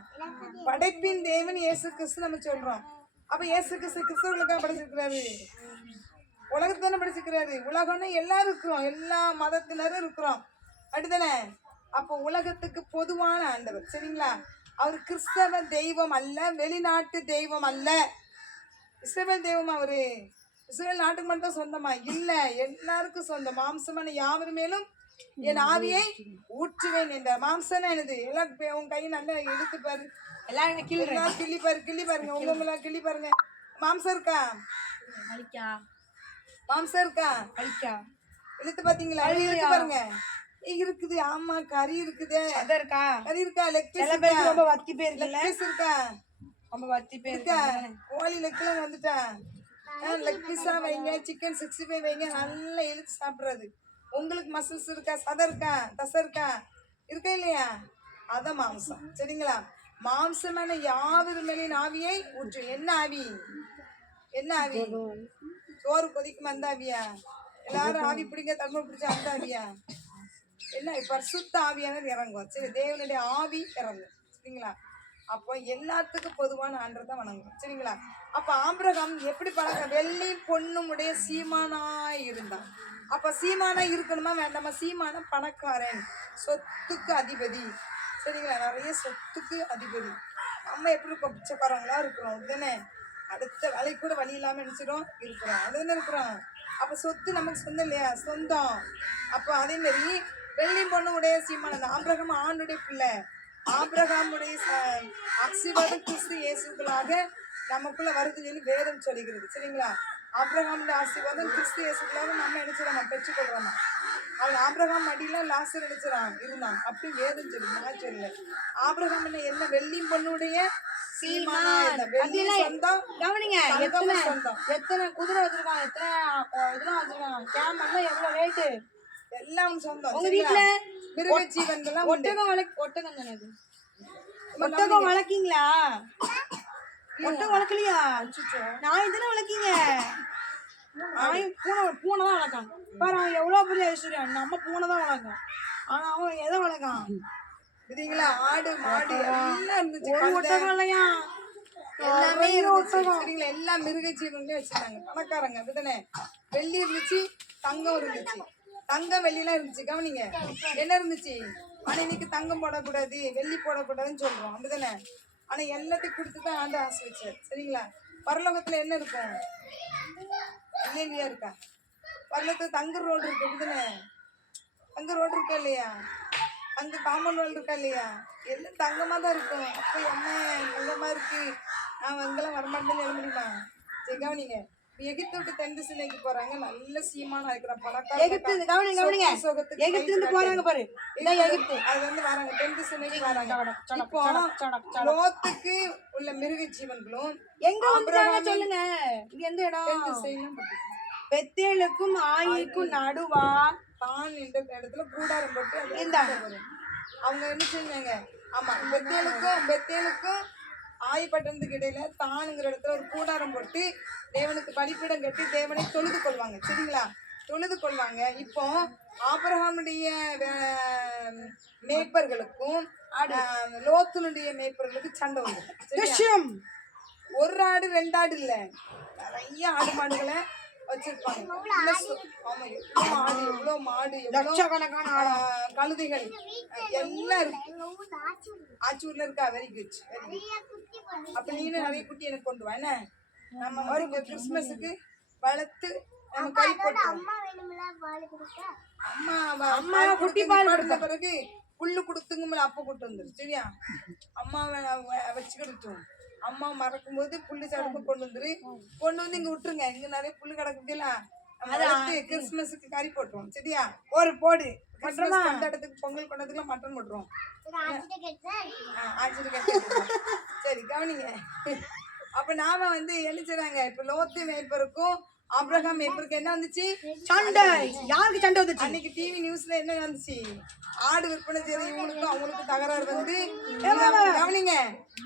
படைப்பின் தேவன் இயேசு கிறிஸ்து நம்ம சொல்றோம். அப்ப இயேசு கிறிஸ்து கிறிஸ்தவர்களுக்காக படைச்சிருக்கிறாரு? உலகத்தை தானே படைச்சிருக்கிறாரு. உலகம்னா எல்லாரும் இருக்கிறோம், எல்லா மதத்தினரும் இருக்கிறோம் அப்படித்தானே? அப்போ உலகத்துக்கு பொதுவான ஆண்டவர் சரிங்களா? அவர் கிறிஸ்தவ தெய்வம் அல்ல, வெளிநாட்டு தெய்வம் அல்ல. இஸ்ரவேல் தெய்வம். அவரு இஸ்ரவேல் நாட்டுக்கு மட்டும் சொந்தமா இல்ல, எல்லாருக்கும் சொந்தம். மாம்சமான யாவர் மேலும் என் ஆவியை ஊற்றுவேன் என்ற. மாம்சம் என்னது? எல்லாம் உங்க கையை நல்லா எடுத்து பாரு, எல்லாம் கிள்ளி பாரு, கிள்ளி பாருங்க. உங்க கிள்ளி பாருங்க. மாம்சம் இருக்கா? மாம்சம் இருக்கா? இழுத்து பாத்தீங்களா? இழுத்து பாருங்க. இருக்குது. ஆமா, கறி இருக்குது. கறி இருக்கா? லெக் பீஸ் ரொம்ப வத்தி பேர். லெக் பீஸ் இருக்கா? ரொம்ப வத்தி பேர் இருக்கா? கோழி லெக்லாம் வந்துட்டா லெக் பீஸா வைங்க, சிக்கன் 65 வைங்க, நல்லா இழுத்து சாப்பிட்றது. உங்களுக்கு மசில்ஸ் இருக்கா, சதை இருக்கா, தசை இருக்கா, இருக்கா இல்லையா? அதான் மாம்சம். சரிங்களா? மாம்சமான யாவது மேலேயும் ஆவியை ஊற்று. என்ன ஆவி? என்ன ஆவி? சோறு கொதிக்கும் அந்த ஆவியா? எல்லாரும் ஆவி பிடிங்க தன்மை பிடிச்ச அந்த ஆவியா? என்ன பரிசுத்த ஆவியானது இறங்கும். சரி, தேவனுடைய ஆவி இறங்கும். சரிங்களா? அப்போ எல்லாத்துக்கும் பொதுவான ஆண்டர் தான் வணங்கும். சரிங்களா? அப்ப ஆபிரகாம் எப்படி பழக்கம்? வெள்ளி பொண்ணும் உடைய சீமானாய் இருந்தான். அப்ப சீமானா இருக்கணுமா வேண்டாமா? சீமான பணக்காரன், சொத்துக்கு அதிபதி. சரிங்களா? நிறைய சொத்துக்கு அதிபதி. நம்ம எப்படி இருக்கோம்? பிச்சைக்காரங்களா இருக்கிறோம். அப்படிதானே? அடுத்த வேலைக்கு கூட வழி இல்லாம நினைச்சிடும் இருக்கிறோம். அதுதானே இருக்கிறோம். அப்ப சொத்து நமக்கு சொந்தம் இல்லையா? சொந்தம். அப்போ அதே மாதிரி வெள்ளி பொண்ணு உடைய சீமானது. ஆபிரகாம் ஆண்டுடைய பிள்ளை. ஆபிரகாமுடைய ஆசீர்வாதம் கிறிஸ்து இயேசுக்களாக நமக்குள்ள வருது சொல்லி வேதம் சொல்லுகிறது. சரிங்களா? ஆபிரகாமுடைய ஆசீர்வாதம் கிறிஸ்து இயேசுக்களாக நம்ம நினைச்சிடமா பெற்றுக்கொள்றோமா? அவன் ஆபிரகாம் மடியில லாசர் நினைச்சிடான் இருந்தான். அப்படி வேதம் சொல்லு, நான் சொல்லல. ஆபிரகாம் என்ன வெள்ளி பொண்ணுடைய சீமானா வெள்ளி சொந்தம். கவனிங்க, தங்கமும் சொந்தம். எத்தனை குதிரை வச்சிருக்கான், எத்தனை இதெல்லாம் வச்சிருக்கான், கேமெல்லாம் எவ்வளவு ரேட்டு, எல்லாம் சொந்தம். உங்க வீட்டுல மிருக ஜீவன்கள்லாம் ஒட்டகம் ஒட்டகம் தானே இது? ஒட்டகம் வளர்க்கீங்களா? ஒட்டகம் வளர்க்கலையா? நாய் தானே வளர்க்கீங்க. நாய் பூனை தான் வளர்க்கான். பாரு, அவன் எவ்வளவு பெரிய ஐஸ்வர்யம். நம்ம பூனை தான் வளர்க்கான். ஆனா அவன் எதை வளர்க்கான்? இதுங்களா? ஆடு மாடு எல்லாம் இருந்துச்சு. ஒரு ஒட்டகம் இல்லையா? எல்லாமே இருந்துச்சு. சரிங்களா? எல்லா மிருக ஜீவன்களையும் வச்சிருந்தாங்க. பணக்காரங்க அப்படிதானே? வெள்ளி இருந்துச்சு, தங்கம் இருந்துச்சு. தங்கம் வெள்ளிலாம் இருந்துச்சு. கவனிங்க, என்ன இருந்துச்சு? ஆனா இன்னைக்கு தங்கம் போடக்கூடாது, வெள்ளி போடக்கூடாதுன்னு சொல்றோம். அப்படிதானே? ஆனா எல்லாத்தையும் கொடுத்துதான் ஆண்டு ஆசை வச்சார். சரிங்களா? பரலோகத்துல என்ன இருக்கும்? இல்லையா இருக்கா? பரலோகத்துல தங்க ரோடு இருக்கு. அப்படிதானே? தங்க ரோடு இருக்கா இல்லையா? அங்க காம்பவுண்ட் வால் இருக்கா இல்லையா? எல்லாம் தங்கமா தான் இருக்கும். அப்ப என்ன தங்கமா இருக்கு, நான் அங்கெல்லாம் வரமாட்டேன்னு எழுத முடியுமா? சரி, கவனிங்க. எகிப்து விட்டு தென் திசைக்கு போறாங்க. நல்ல சீமானா இருக்கிறான். பணக்கார எகிப்து கவனிங்க, எகிப்து இருந்து போறாங்க பாரு. இதான் எகிப்து. அது வந்து வராங்க, தென் திசைக்கு வராங்க. இப்போ லோத்துக்கு உள்ள மிருக ஜீவன்களும் எங்க வந்துட்டாங்க சொல்லுங்க. இது எந்த இடம்? தென் திசையிலும் பெத்தேலுக்கும் ஆயிக்கும் நடுவா தான் என்ற இடத்துல கூடாரம் போட்டு அவங்க என்ன செஞ்சாங்க? ஆமா, பெத்தேலுக்கும் ஆயப்பட்டணத்துக்கு இடையில தானுங்கிற இடத்துல ஒரு கூடாரம் போட்டு தேவனுக்கு பலிப்பீடம் கட்டி தேவனை தொழுது கொள்வாங்க. சரிங்களா? தொழுது கொள்வாங்க. இப்போ ஆபிரகாமுடைய மேய்ப்பர்களுக்கும் லோத்துனுடைய மேய்ப்பர்களுக்கு சண்டை வந்து ஒரு ஆடு ரெண்டு ஆடு இல்ல, நிறைய ஆடு மாடுகளை வச்சிருப்பாங்க. ஆமா, எவ்வளவு ஆடு, எவ்வளவு மாடு, எவ்வளவு கழுதைகள் எல்லாம் இருக்கு. ஆச்சூர்ல இருக்கா? Very good, very good. அப்ப நீனும் நிறைய குட்டி எனக்கு கொண்டு வா. என்ன நம்ம ஒரு கிறிஸ்துமஸுக்கு வளர்த்து நம்ம கை போட்டோம். அம்மா குட்டி பால் கொடுத்த பிறகு புல்லு கொடுத்துங்க அப்ப கூட்டு வந்துரு. சரியா? அம்மாவை வச்சுக்கிட்டோம். அம்மா மறக்கும் போது புல்லு சடுப்பு கொண்டு வந்து இங்க விட்டுருங்க. இங்க நிறைய புல்லு கிடக்குதுலாம். கிறிஸ்துமஸுக்கு கறி போட்டுருவோம். சரியா? ஒரு போடு கொண்டாடத்துக்கு, பொங்கல் கொண்டாடத்துக்குலாம் மட்டன் போட்டுருவோம். சரி, கவனிங்க. அப்ப நாம வந்து என்ன செய்றாங்க? இப்ப லோத்து மேய்ப்பருக்கும் ஆபிரகாம் மேய்ப்பருக்கு என்ன வந்துச்சு? சண்டை. யாருக்கு சண்டை வந்துச்சு? அன்னைக்கு டிவி நியூஸ்ல என்ன வந்துச்சு? ஆடு விற்பனை செய்யற இவங்களுக்கும் அவங்களுக்கும் தகராறு வந்து, கவனிங்க,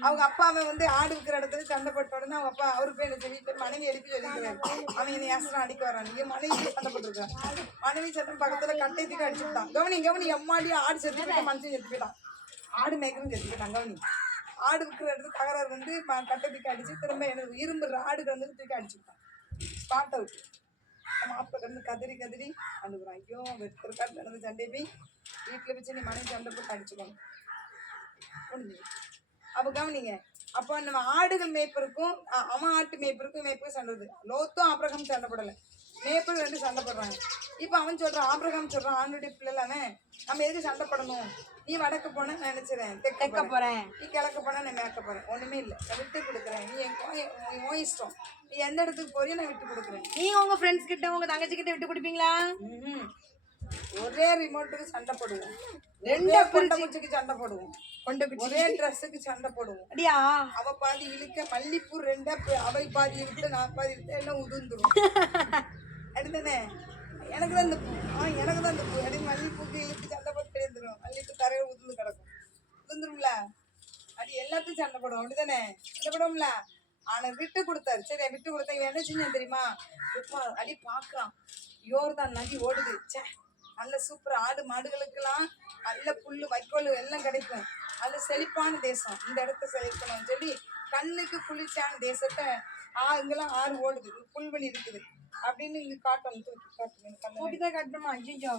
அவங்க அப்பாவை வந்து ஆடு விற்கிற இடத்துல சண்டை போட்ட உடனே அவங்க அப்பா அவரு போய் என்ன வீட்டுல மனைவி எழுப்பி சொல்லிக்கிறாரு, அவன் என்னை யாசனம் அடிக்க வரான். நீங்க மனைவி சண்டை போட்டுருக்கான். மனைவி சட்டம் பக்கத்துல கட்டைத்துக்கு அடிச்சுட்டான். கவனி எம்மாடி ஆடு செத்து போயிட்டா, மனுஷன் செத்து போயிட்டான். ஆடு மேய்க்கணும் செத்து போயிட்டான். கவனி, ஆடு விற்கிற இடத்துல தகராறு வந்து கட்டைத்துக்கு அடிச்சு திரும்ப எனக்கு இரும்பு ஆடுகள் வந்து தூக்கி அடிச்சுட்டான். Spot out. மாப்பிள்ள இருந்து கதறி அனுப்புறான். ஐயோ, வெறுக்காட்டு நடந்த சண்டை போய் வீட்டுல வச்சு நீ மனைவி சண்டை போட்டு அடிச்சுக்கணும் முடிஞ்சு. அப்ப கவனிங்க, அப்போ நம்ம ஆடுகள் மேய்ப்பருக்கும் அவன் ஆட்டு மேய்ப்பருக்கும் சண்டை வருது. லோத்தும் ஆபிரகாம் சண்டை போடலை, மேய்ப்பர் ரெண்டு சண்டை போடுறாங்க. இப்போ அவன் சொல்றான், ஆபிரகாம் சொல்றான், ஆண்டுடைய பிள்ளைலானே நம்ம எதுக்கு சண்டை போடணும்? நீ வடக்கு போன நான் நினைச்சிடறேன், தெற்க போறேன், நீ கிழக்க போனா நான் மேற்க போறேன். ஒண்ணுமே இல்லை, நான் விட்டு கொடுக்குறேன். நீ உன் இஷ்டம், நீ எந்த இடத்துக்கு போறியோ நான் விட்டு கொடுக்குறேன். நீங்க உங்க ஃப்ரெண்ட்ஸ் கிட்ட உங்க தங்கச்சி கிட்ட விட்டு கொடுப்பீங்களா? ஒரே ரிமோட்டுக்கு சண்டை போடுவோம், ரெண்டு கொண்டகுச்சிக்கு சண்டை போடுவோம், ஒரே ட்ரெஸ்ஸுக்கு சண்டை போடுவோம். அப்படியா? அவ பாதி இழுக்க மல்லிப்பூ ரெண்டா, அவை பாதி இழுத்து நான் பாதி இழுத்து எல்லாம் உதிர்ந்துடும். அதுதானே? எனக்கு தான் இந்த பூ எனக்கு தான் இந்த பூ அப்படின்னு மல்லிப்பூக்கு இழுத்து சண்டை போட்டு எழுந்துரும். மல்லிப்பூ தரையில உதிர்ந்து கிடக்கும். உதிர்ந்துரும்ல அடி எல்லாத்தையும் சண்டை போடும் அப்படிதானே சண்டை போடும்ல. ஆனா விட்டு கொடுத்தாரு. சரி விட்டு கொடுத்தா இவன் என்ன செஞ்சான் தெரியுமா? எப்பா அடி பாக்குறான் யோர்தான் நதி ஓடுது. சே நல்ல சூப்பர் ஆடு மாடுகளுக்கெல்லாம் நல்ல புல்லு வைக்கோல் எல்லாம் கிடைக்கும். நல்ல செழிப்பான தேசம், இந்த இடத்த செழிக்கணும்னு சொல்லி கண்ணுக்கு குளிர்ச்சியான தேசத்தை இங்கெல்லாம் ஆறு ஓடுது, புல்வெளி இருக்குது அப்படின்னு இங்க காட்டணும். தூக்கி காட்டுங்க கண்ணு தூக்கிதான் கட்டணுமா? ஐயோ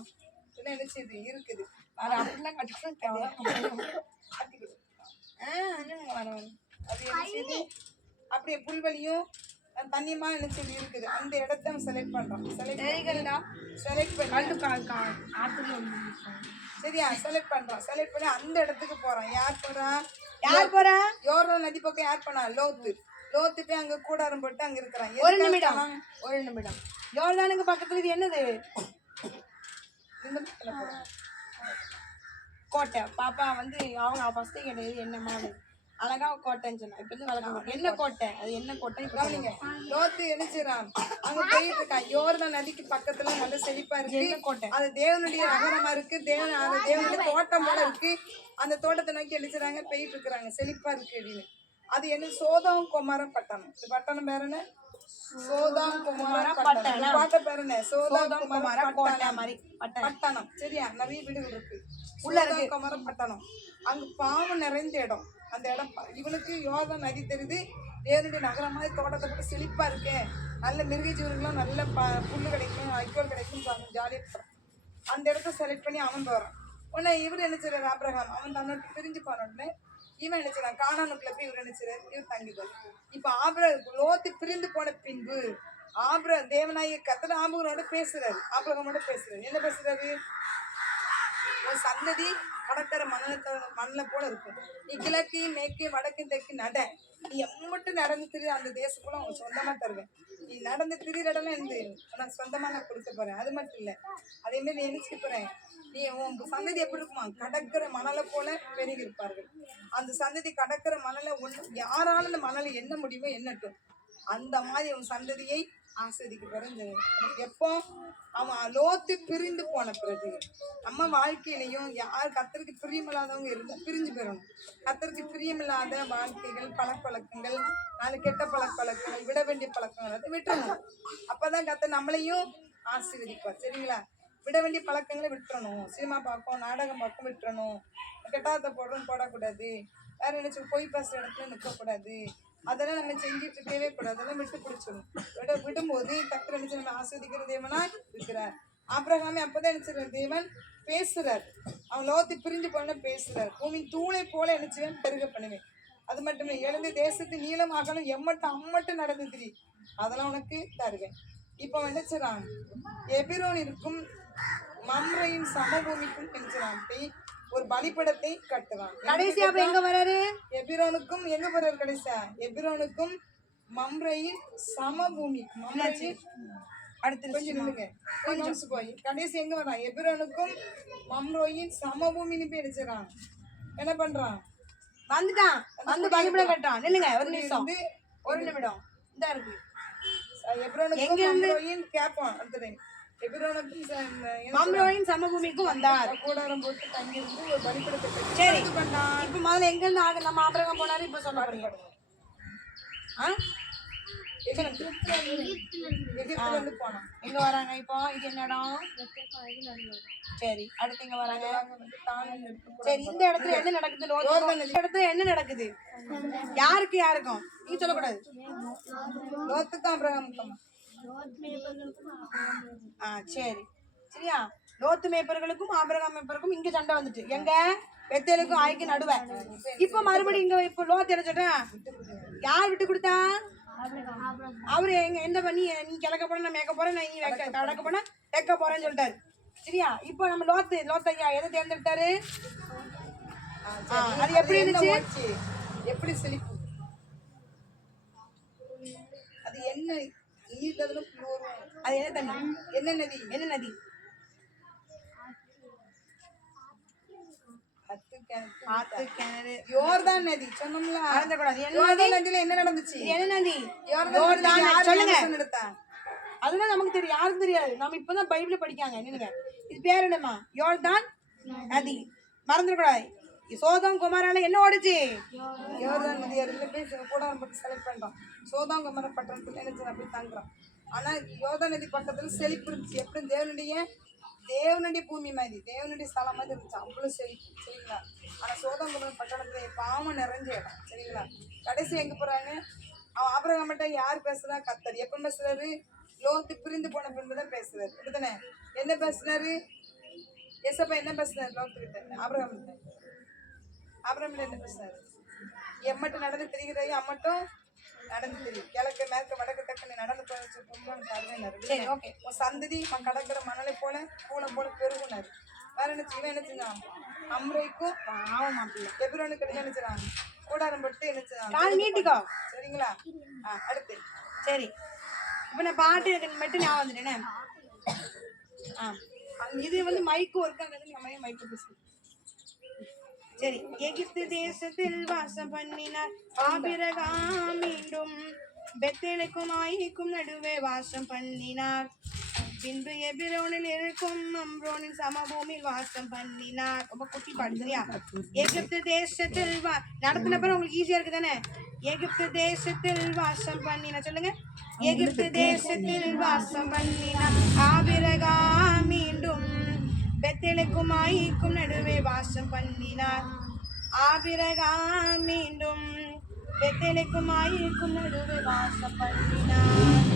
இதெல்லாம் என்ன செய்யுது இருக்குது. அப்படிலாம் கட்டணும். காட்டி கொடு. வர அது என்ன செய்யுது? அப்படியே புல்வெளியும் தண்ணியமா என்ன செய்யுது இருக்குது. அந்த இடத்த செலக்ட் பண்றான். செலக்ட் பண்ணி சரியா செலக்ட் பண்றான். செலக்ட் பண்ணி அந்த இடத்துக்கு போறான். யார் போறா? யோர்தான் நதி பக்கம் யார் போனா? லோத்து. லோத்து போய் அங்க கூடாரம் போட்டு அங்க இருக்கிறான். ஒரு நிமிடம் யோர்தானுக்கு பக்கத்துல இது என்னது? கோட்டை. பாப்பா வந்து அவங்க ஃபர்ஸ்டே கேட்டது என்னம்மா அழகா கோட்டைன்னு சொன்னா. இப்ப வந்து வளர்க்க என்ன கோட்டை? அது என்ன கோட்டை? கவனிங்க. லோத்து என்ன செய்யறான்? அங்க போயிட்டு இருக்கான். யோர்தான் நதிக்கு பக்கத்துல நல்ல செழிப்பா இருக்கு கோட்டை. அது தேவனுடைய நகரமா இருக்கு. தேவனுடைய தோட்டம் போல இருக்கு. அந்த தோட்டத்தை நோக்கி எழுச்சுறாங்க, போயிட்டு இருக்கிறாங்க. செழிப்பா இருக்கு அப்படின்னு. அது என்ன? சோதம் குமாரம் பட்டணம். இந்த பட்டணம் பேர் என்ன? சோதம் குமாரம் பட்டணம். பாட்ட பேர் என்ன? சோதம் குமாரம் பட்டணம். சரியா? நிறைய வீடுகள் இருக்கு. சோதம் குமாரம் பட்டணம். அங்க பாவம் நிறைந்த இடம். அந்த இடம் இவனுக்கு யோர்தான் நதி தெரியுது. தேவனுடைய நகரம் மாதிரி தோட்டத்தை போட்டு செழிப்பா இருக்கேன். நல்ல மிருக ஜீவனுக்குலாம் நல்ல புல்லு கிடைக்கும், வைக்கோல் கிடைக்கும். ஜாலியாக அந்த இடத்த செலக்ட் பண்ணி அவன் போறான். உடனே இவர் என்ன செய்யறாரு? ஆபிரகாம் அவன் தன்னோட பிரிஞ்சு போன உடனே இவன் என்ன செய்யறான்? கானானுக்குள்ள போய் இவர் என்ன செய்யறாரு? இவர் தங்கிடுவார். இப்ப லோத்து பிரிந்து போன பின்பு தேவனாய கர்த்தர் ஆபிரகாமோட பேசுறாரு. ஆபிரகாமோட பேசுறாரு. என்ன பேசுறாரு? ஒரு சந்ததி கடற்கரை மணலை போல இருக்கும். நீ கிழக்கு மேற்கு வடக்கு தெற்கு நட. நீ எம்மட்டும் நடந்து திரு அந்த தேசம் கூட உனக்கு சொந்தமா தருவேன். நீ நடந்து திரிடலாம் இருந்து உனக்கு சொந்தமா நான் கொடுக்க போறேன். அது மட்டும் இல்ல, அதே மாதிரி நீ நினைச்சுக்க போறேன். நீ உன் சந்ததி எப்படி இருக்குமா? கடற்கரை மணலை போல பெருகி இருப்பார்கள். அந்த சந்ததி கடற்கரை மணலை யாராலும் அந்த மணலை என்ன முடியுமோ எண்ணட்டும். அந்த மாதிரி உன் சந்ததியை ஆஸ்வதிக்க பிறகு எப்போ அவன் லோத்து பிரிந்து போன பிறகு நம்ம வாழ்க்கையிலையும் யார் கர்த்தருக்கு பிரியமில்லாதவங்க இருந்தா பிரிஞ்சு போயிடணும். கர்த்தருக்கு பிரியமில்லாத வாழ்க்கைகள், பழக்கவழக்கங்கள், நாலு கெட்ட பழக்கவழக்கங்கள், விட வேண்டிய பழக்கங்களை விட்டுறணும். அப்பதான் கர்த்தர் நம்மளையும் ஆசீர்வதிப்பார். சரிங்களா? விட வேண்டிய பழக்கங்களை விட்டுறணும். சினிமா பார்ப்போம், நாடகம் பார்ப்போம், விட்டுறணும். கெட்டாத போடக்கூடாது. வேற நினைச்சு போய் பேசுற இடத்துல நிற்கக்கூடாது. அதெல்லாம் நம்ம செஞ்சுட்டு இருக்கவே கூடாது. அதெல்லாம் விட்டு பிடிச்சிடும். விடும்போது கர்த்தர் நினைச்சு நம்ம ஆஸ்வதிக்கிற தேவனா இருக்கிறார். ஆபிரகாமே அப்பதான் நினைச்சிருக்க தேவன் பேசுறார். அவன் லோத்து பிரிஞ்சு போன பேசுறார். பூமி தூளை போல நினைச்சுவேன் பெருக பண்ணுவேன். அது மட்டும் இல்லை, எழுந்து தேசத்து நீளம் ஆகணும், அம்மட்டும் நடந்து திரி, அதெல்லாம் உனக்கு தருவேன். இப்போ நினைச்சிடான் எபிரோனிற்கும் மம்ரையின் சமபூமிக்கும் நினைச்சிடான் ஒரு பலிபடத்தை கட்டுறான். கடைசியா எங்க வராரு? எபிரோனுக்கும் எங்க போறாரு? கடைசியா எபிரோனுக்கும் மம்ரையின் சமபூமிக்கும். அடுத்து கொஞ்சம் நில்லுங்க, கொஞ்சம் போய் கடைசி எங்க வரான்? எபிரோனுக்கும் மம்ரோயின் சமபூமின்னு போய் அடிச்சிடறான். என்ன பண்றான்? வந்துட்டான், வந்து பலிபடம் கட்டான். நில்லுங்க ஒரு நிமிஷம், ஒரு நிமிடம். இந்த இருக்கு எபிரோனுக்கும் மம்ரோயின் கேட்பான். அடுத்தது மம்ரோயின் சமபூமிக்கும் வந்தார். கூடாரம் போட்டு தங்கி இருந்து ஒரு பலிபடத்தை. சரி, இப்ப முதல்ல எங்க இருந்து நம்ம ஆபிரகாம் போனாரு? இப்ப சொல்ல போறீங்க. எங்க வராங்க இப்போ? இது என்ன இடம்? சரி, அடுத்து எங்க வராங்க? சரி, இந்த இடத்துல என்ன நடக்குது? இந்த இடத்துல என்ன நடக்குது? யாருக்கும் நீங்க சொல்லக்கூடாது. லோத்துக்கும் ஆபிரகாமுக்கும். சரி, சரியா? லோத்து மேய்ப்பர்களுக்கும் ஆபிரகாம் மேய்ப்பருக்கும் இங்க சண்டை வந்துட்டு, எங்க பெத்தேலுக்கும் ஆய்க்கு நடுவே. இப்ப மறுபடியும் இங்க இப்ப லோத்து என்ன சொல்றேன்? யார் விட்டு கொடுத்தா? அவரு என்ன பண்ணி, நீ கிழக்க போற, நான் மேய்க்க போறேன், நீ கடக்க போன தெக்க போறேன்னு சொல்லிட்டாரு. சரியா? இப்ப நம்ம லோத்து ஐயா எதை தேர்ந்தெடுத்தாரு? அது எப்படி இருந்துச்சு? எப்படி செழிப்பு? அது என்ன? அது என்ன தண்ணி? என்ன நதி? என்ன நதி? யோர்தான் நதி. சொன்னோம்ல, மறந்துடக்கூடாது. யோர்தான் நதியில என்ன நடந்துச்சு? என்ன நதி? சொல்லுங்க. அதெல்லாம் நமக்கு தெரியும், யாருக்கும் தெரியாது. நம்ம இப்பதான் பைபிள படிக்காங்க. என்னங்க இது பேர் என்னமா? யோர்தான் நதி. மறந்துடக்கூடாது. சோதம் குமாரால என்ன ஓடுச்சு? யோர்தான் நதி. ரெண்டு பேர் கூட மட்டும் செலக்ட் பண்றோம். சோதம் குமார பட்டணத்துல என்ன அப்படி தங்குறோம். ஆனா யோர்தான் நதி பக்கத்துல செழிப்பு இருந்துச்சு. எப்படி தேவனுடைய பூமி மாதிரி, தேவனுடைய ஸ்தலம் மாதிரி இருந்துச்சு. அவ்வளவு செழிப்பு. சரிங்களா? ஆனா சோதம் குமார பட்டணத்துல பாவம் நிறைஞ்ச இடம். சரிங்களா? கடைசி எங்க போறாங்க? அவன் ஆபிரகாம் மட்டும் யார் பேசுறா? கர்த்தர். எப்ப பேசுறாரு? லோத்து பிரிந்து போன பின்புதான் பேசுறாரு. அப்படித்தானே? என்ன பேசுனாரு? ஏசப்பா என்ன பேசுனாரு லோத்து கிட்ட? ஆபிரகாம் கிட்ட என்ன பேசுனாரு? எம்மட்டும் நடந்து தெரிகிறாய், அம்மட்டும் நடந்து தெரியும். கிழக்கு மேற்கு வடக்கு தெற்கு நீ நடந்து போய் ஓகே. உன் சந்ததி கடற்கிற மணலை போல பூனை போல பெருகுனாரு. வேற என்ன செய்வேன்? என்ன செஞ்சான்? அம்ரைக்கும் எபிரோனுக்கு என்ன செஞ்சான்? கூடாரம் போட்டு என்ன செஞ்சான்? நீட்டிக்கோ. சரிங்களா? அடுத்து சரி, இப்ப நான் பாட்டு மட்டும் நான் வந்துட்டேனே. இது வந்து மைக்கும் இருக்காங்க, மைக்கு பேசுறேன். சரி, எகிப்து தேசத்தில் வாசம் பண்ணினார் ஆபிரகாம், மீண்டும் பெத்தேலுக்கும் ஆயிக்கும் நடுவே வாசம் பண்ணினார். பின்பு எபிரோனில் இருக்கும் அம்ரோனின் சமபூமியில் வாசம் பண்ணினார். ரொம்ப குட்டி பாடு. சரியா? எகிப்து தேசத்தில் நடத்தின பிறகு உங்களுக்கு ஈஸியா இருக்கு தானே? எகிப்து தேசத்தில் வாசம் பண்ணினா சொல்லுங்க. எகிப்து தேசத்தில் வாசம் பண்ணினார் ஆபிரகாம், மீண்டும் பெத்தேலுக்கும் ஆயிக்கும் நடுவே வாசம் பண்ணினார். ஆபிரகாம் மீண்டும் பெத்தேலுக்கும் ஆயிக்கும் நடுவே வாசம் பண்ணினார்.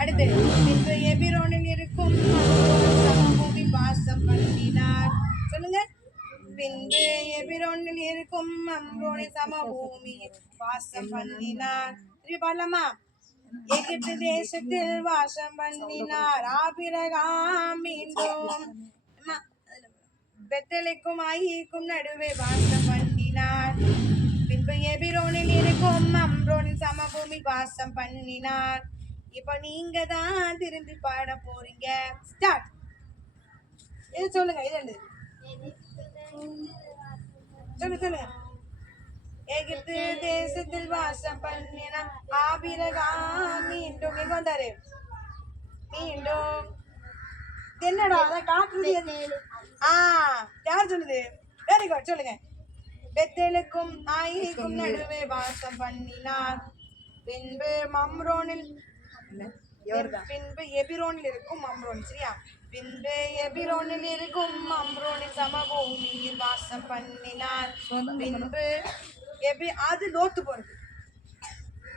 அடுத்து, பின்பு எபிரோனில் இருக்கும் சமபூமியில் வாசம் பண்ணினார். சொல்லுங்க. பின்பு எபிரோனில் இருக்கும் அம்ரோனின் சமபூமியில் வாசம் பண்ணினார். திருப்பி பாடலாமா? எகிப்து தேசத்தில் வாசம் பண்ணினார் ஆபிரகாம், மீண்டும் பெத்தேலுக்கும் ஆயிக்கும் நடுவே வாசம் பண்ணினார். பின்பு எபிரோனில் இருக்கும் அம்ரோனின் சமபூமி வாசம் பண்ணினார். இப்ப நீங்க தான் திரும்பி பாட போறீங்க. ஸ்டார்ட். இது சொல்லுங்க. இது சொல்லுங்க. எகிப்து தேசத்தில் வாசம் பண்ணினா ஆபிரகாம், மீண்டும் எங்க வந்தாரு? மீண்டும் என்னடா அதான் காட்டுறது? யார் சொல்லுது? Very good. சொல்லுங்க. பெத்தேலுக்கும் ஆயிக்கும் நடுவே வாசம் பண்ணினார். பின்பு எபிரோனில் இருக்கும் அம்ரோன். சரியா? பின்பு எபிரோனில் இருக்கும் அம்ரோனின் சமபூமியில் வாசம் பண்ணினார். பின்பு அது லோத்து போறது.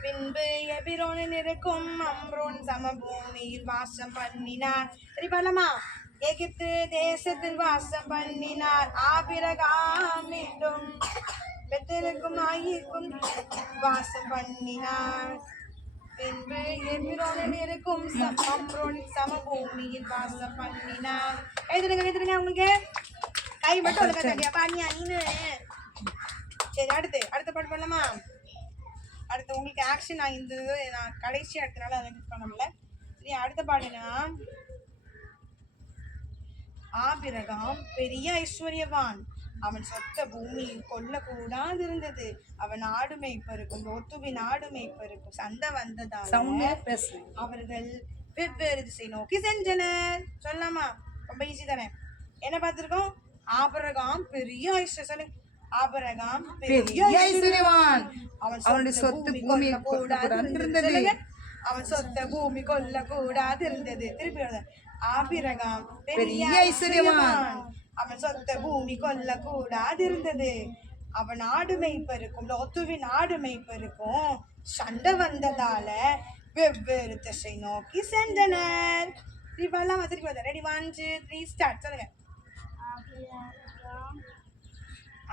பின்பு எபிரோனில் இருக்கும் அம்ரோன் சமபூமியில் வாசம் பண்ணினார். சரி பாடலாமா? எகிப்து தேசத்தில் வாசம் பண்ணினார் ஆபிரகாம், மீண்டும் பெத்தேலுக்கும் ஆயிக்கும் வாசம் பண்ணினார். பின்பு எபிரோனில் இருக்கும் அம்ரோனின் சமபூமியில் வாசம் பண்ணினார். எழுதுங்க உங்களுக்கு கை மட்டும் ஒழுங்கா. சரி, அடுத்த பாட்டு பண்ணலாமா? அடுத்து உங்களுக்கு ஆக்ஷன் நான் இந்த நான் கடைசி அடுத்தனால அதை பண்ணல. சரி, அடுத்த பாடுனா ஆபிரகாம் பெரிய ஐஸ்வர்யவான். அவன் சொத்த பூமியில் கொல்லக்கூடாது இருந்தது. அவன் ஆடு மேய்ப்பருக்கும் லோத்துவின் ஆடு மேய்ப்பருக்கும் சண்டை வந்ததால் அவர்கள் வெவ்வேறு திசை நோக்கி சென்றனர். சொல்லலாமா? ரொம்ப ஈஸி தானே. என்ன பார்த்திருக்கோம்? ஆபிரகாம் பெரிய ஐஸ்வர்யம். ஆபிரகாம் பெரிய ஐஸ்வர்யவான். அவன் சொத்து பூமி கொல்லக்கூடாது இருந்தது. அவன் சொத்த பூமி கொல்லக்கூடாது இருந்தது. திருப்பி ஆபிரகாம் பெரிய ஐஸ்வர்யவான். அவன் சொத்த பூமி கொல்லக்கூடாது இருந்தது. அவன் ஆடு மேய்ப்பருக்கும் லோத்துவின் ஆடு மேய்ப்பருக்கும் சண்டை வந்ததால வெவ்வேறு திசை நோக்கி சென்றனர். திருப்பி ரெடி 1 2 3 ஸ்டார்ட். சொல்லுங்க.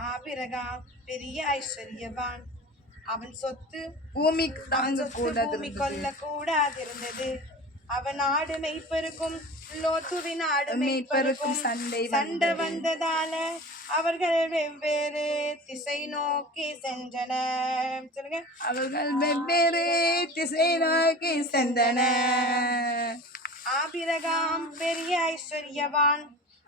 ஆபிரகாம் பெரிய ஐஸ்வர்யவான். அவன் சொத்து பூமி கொல்லக்கூடாது இருந்தது. அவன் ஆடு மேய்ப்பருக்கும் லோத்துவின் ஆடு மேய்ப்பருக்கும் சண்டை வந்ததால அவர்கள் வெவ்வேறு திசை நோக்கி சென்றனர். சொல்லுங்க. அவர்கள் வெவ்வேறு திசை நோக்கி சென்றனர். ஆபிரகாம் பெரிய ஐஸ்வர்யவான்.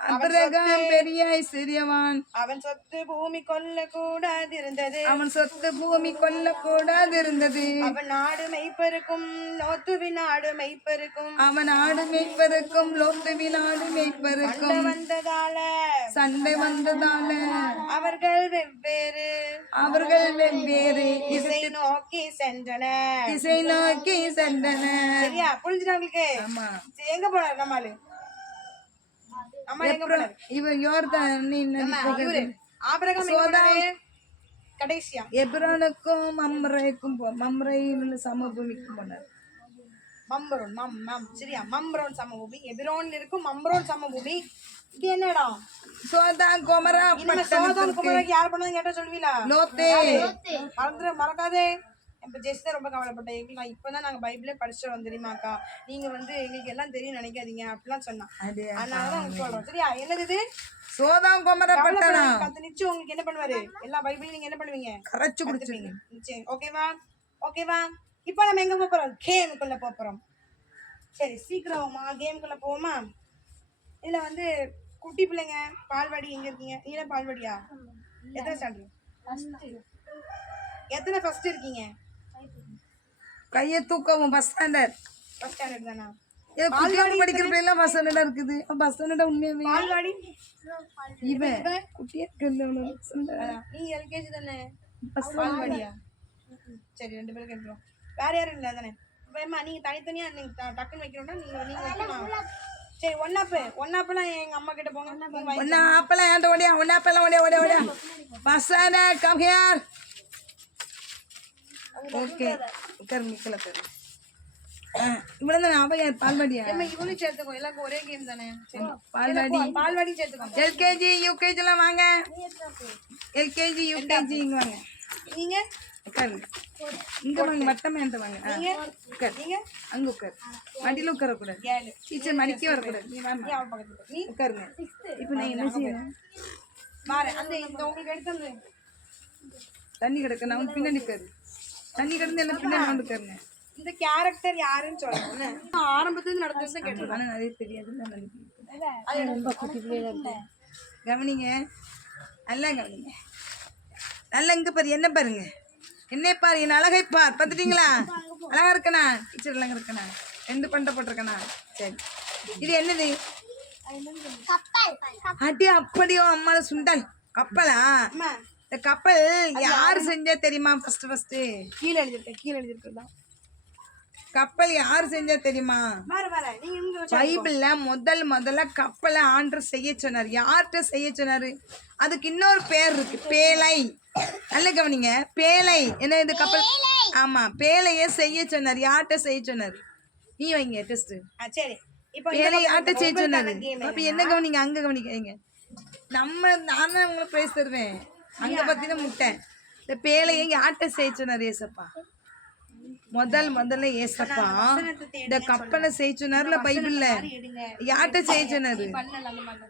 அபிரகாம் பெரிய ஐஸ்வர்யவான். அவன் சொத்து பூமி கொல்ல கூடாது இருந்தது. அவன் சொத்து பூமி கொல்ல கூடாது இருந்தது. அவன் நாடு மெய்ப்பருக்கும் லோத்துவின் நாடு மெய்ப்பருக்கும். அவன் ஆடு மேய்ப்பருக்கும் லோத்துவின் ஆடு மேய்ப்பருக்கும் சண்டை வந்ததால அவர்கள் வெவ்வேறு திசை நோக்கி சென்றனர். சரியா புரிஞ்சுதா உங்களுக்கு? ஆமா. சரி, எங்க போனார் நம்மாளு? நம்மாளு எங்க போனார்? இவன் யோர்தான் இவரு ஆபிரகாம் எங்க போனாரு? கடைசியா எப்ரோனுக்கும் மம்ரையில் சமபூமிக்கும் போனார். மம்ரோன் சரியா மம்ரோன் சமபூமி. எபிரோன் இருக்கும் மம்ரோன் சமபூமி. இது என்ன இடம்? சோதான் கோமரா இனிமே சோதோம் குமரக்கு யார் பண்ணாலும் கேட்டா சொல்லுவீங்களா? லோத்தே. மறக்காதே. இப்ப ஜெஸ்ட் ரொம்ப கவலைப்பட்டேன். எங்களுக்கு நான் இப்பதான் நாங்க பைபிளே படிச்சுட்டு வந்து தெரியுமாக்கா, நீங்க வந்து எங்களுக்கு எல்லாம் தெரியும் நினைக்காதீங்க அப்படிலாம் சொன்னா. அதனாலதான் உங்களுக்கு சொல்றோம். சரியா? என்னது இது? சோதான் கோமரா பட்டணா. கத்து நிச்சு உங்களுக்கு என்ன பண்ணுவாரு? எல்லா பைபிளையும் நீங்க என்ன பண்ணுவீங்க? கரைச்சு குடிச்சுவீங்க. சரி, ஓகேவா? இப்போ நம்ம எங்க போறோம்? கேமுக்குள்ள போறோம். சரி, சீக்கிரமா கேமுக்குள்ள போவோமா? இதுல வந்து குட்டி பிள்ளைங்க பால்வாடி எங்க இருக்கீங்க? நீங்க பால்வாடியா? எத்தனை ஸ்டாண்டர்ட்? எத்தனை ஃபர்ஸ்ட் இருக்கீங்க? கையை தூக்கவும் ஃபர்ஸ்ட் ஸ்டாண்டர்ட். ஃபர்ஸ்ட் ஸ்டாண்டர்ட் தானா? பால்வாடி படிக்கிற பிள்ளைலாம் ஃபர்ஸ்ட் ஸ்டாண்டர்ட் இருக்குது. ஃபர்ஸ்ட் ஸ்டாண்டர்ட் உண்மையாவே பால்வாடி இவன் குட்டியா இருக்குல்ல. நீ எல்கேஜி தானே? பால்வாடியா? சரி, ரெண்டு பேரும் கேட்கிறோம். வேற யாரும் இல்லை தானே? வேமா நீங்க தனித்தனியா நீங்க டக்குன்னு வைக்கணும்னா நீங்க வைக்கணும். சரி, ஒன்னாப்பெல்லாம் எங்க அம்மா கிட்ட போங்க. ஒன்னாப்பெல்லாம் ஏன்ட்ட ஓடியா? ஒன்னாப்பெல்லாம் ஓடியா. பசங்க கம் ஹியர். ஓகே உட்கார் மிக்கல பேர். இவ்வளவு தான் அவ யார்? பால்வாடியா? இவனும் சேர்த்துக்கோ. எல்லாருக்கும் ஒரே கேம் தானே? பால்வாடி சேர்த்துக்கோ. எல்கேஜி யூகேஜி எல்லாம் வாங்க. எல்கேஜி யூகேஜி இங்க வாங்க. நீங்க உட்காருங்க. இங்க வாங்க. வட்டமா என்கிட்ட வாங்க. உட்கார். அங்க உட்கார். வண்டியில உட்கார கூடாது. டீச்சர் மணிக்கே வரக்கூடாது. நீ வாங்க. நீ உட்காருங்க. இப்போ நான் என்ன செய்யணும்? அந்த உங்களுக்கு எடுத்து தண்ணி கிடக்க நான் பின்னாடி உட்காரு. தண்ணி கிடந்து எல்லாம் பின்னாடி கொண்டு உட்காருங்க. இந்த கேரக்டர் யாருன்னு சொல்லணும். ஆரம்பத்துல நடந்தது கேட்டேன். ஆனா நிறைய தெரியாது. ரொம்ப குட்டி பிள்ளைல இருக்கு. கவனிங்க, நல்லா கவனிங்க. நல்லா இங்க பாரு. என்ன பாருங்க? என்ன பாரு? என் அழகை பார். பார்த்துட்டீங்களா? அழகா இருக்கனா? டீச்சர் அழகா இருக்கனா? ரெண்டு பண்டை போட்டிருக்கனா? சரி, இது என்னது? அடி அப்படியோ அம்மால சுண்டல். கப்பலா? இந்த கப்பல் யாரு செஞ்சா தெரியுமா? ஃபர்ஸ்ட் கீழே எழுதிருக்கா? கப்பல் யாரு செஞ்சா தெரியுமா? பைபிள்ல முதல்ல கப்பலை ஆண்டர் செய்ய சொன்னார். யார்கிட்ட செய்ய சொன்னாரு? அதுக்கு இன்னொரு பேர் இருக்கு, பேழை. நல்ல கவனிங்க, பேழை. என்ன இது? கப்பல். ஆமா, பேழைய செய்ய சொன்னார். யார்கிட்ட செய்ய சொன்னார்? நீ வைங்க டெஸ்ட். சரி, இப்போ பேழை யார்கிட்ட செய்ய சொன்னாரு? அப்ப என்ன கவனிங்க, அங்க கவனிக்காதீங்க. நானும் உங்களுக்கு பிரைஸ் தருவேன். அங்க பாத்தீங்கன்னா முட்டை. இந்த பேழையை யார்கிட்ட செய்ய சொன்னார்? ஏசப்பா. முதல்ல ஏசப்பா இந்த கப்பலை செய்ய சொன்னார்ல பைபிள்ல. யார்கிட்ட செய்ய சொன்னாரு?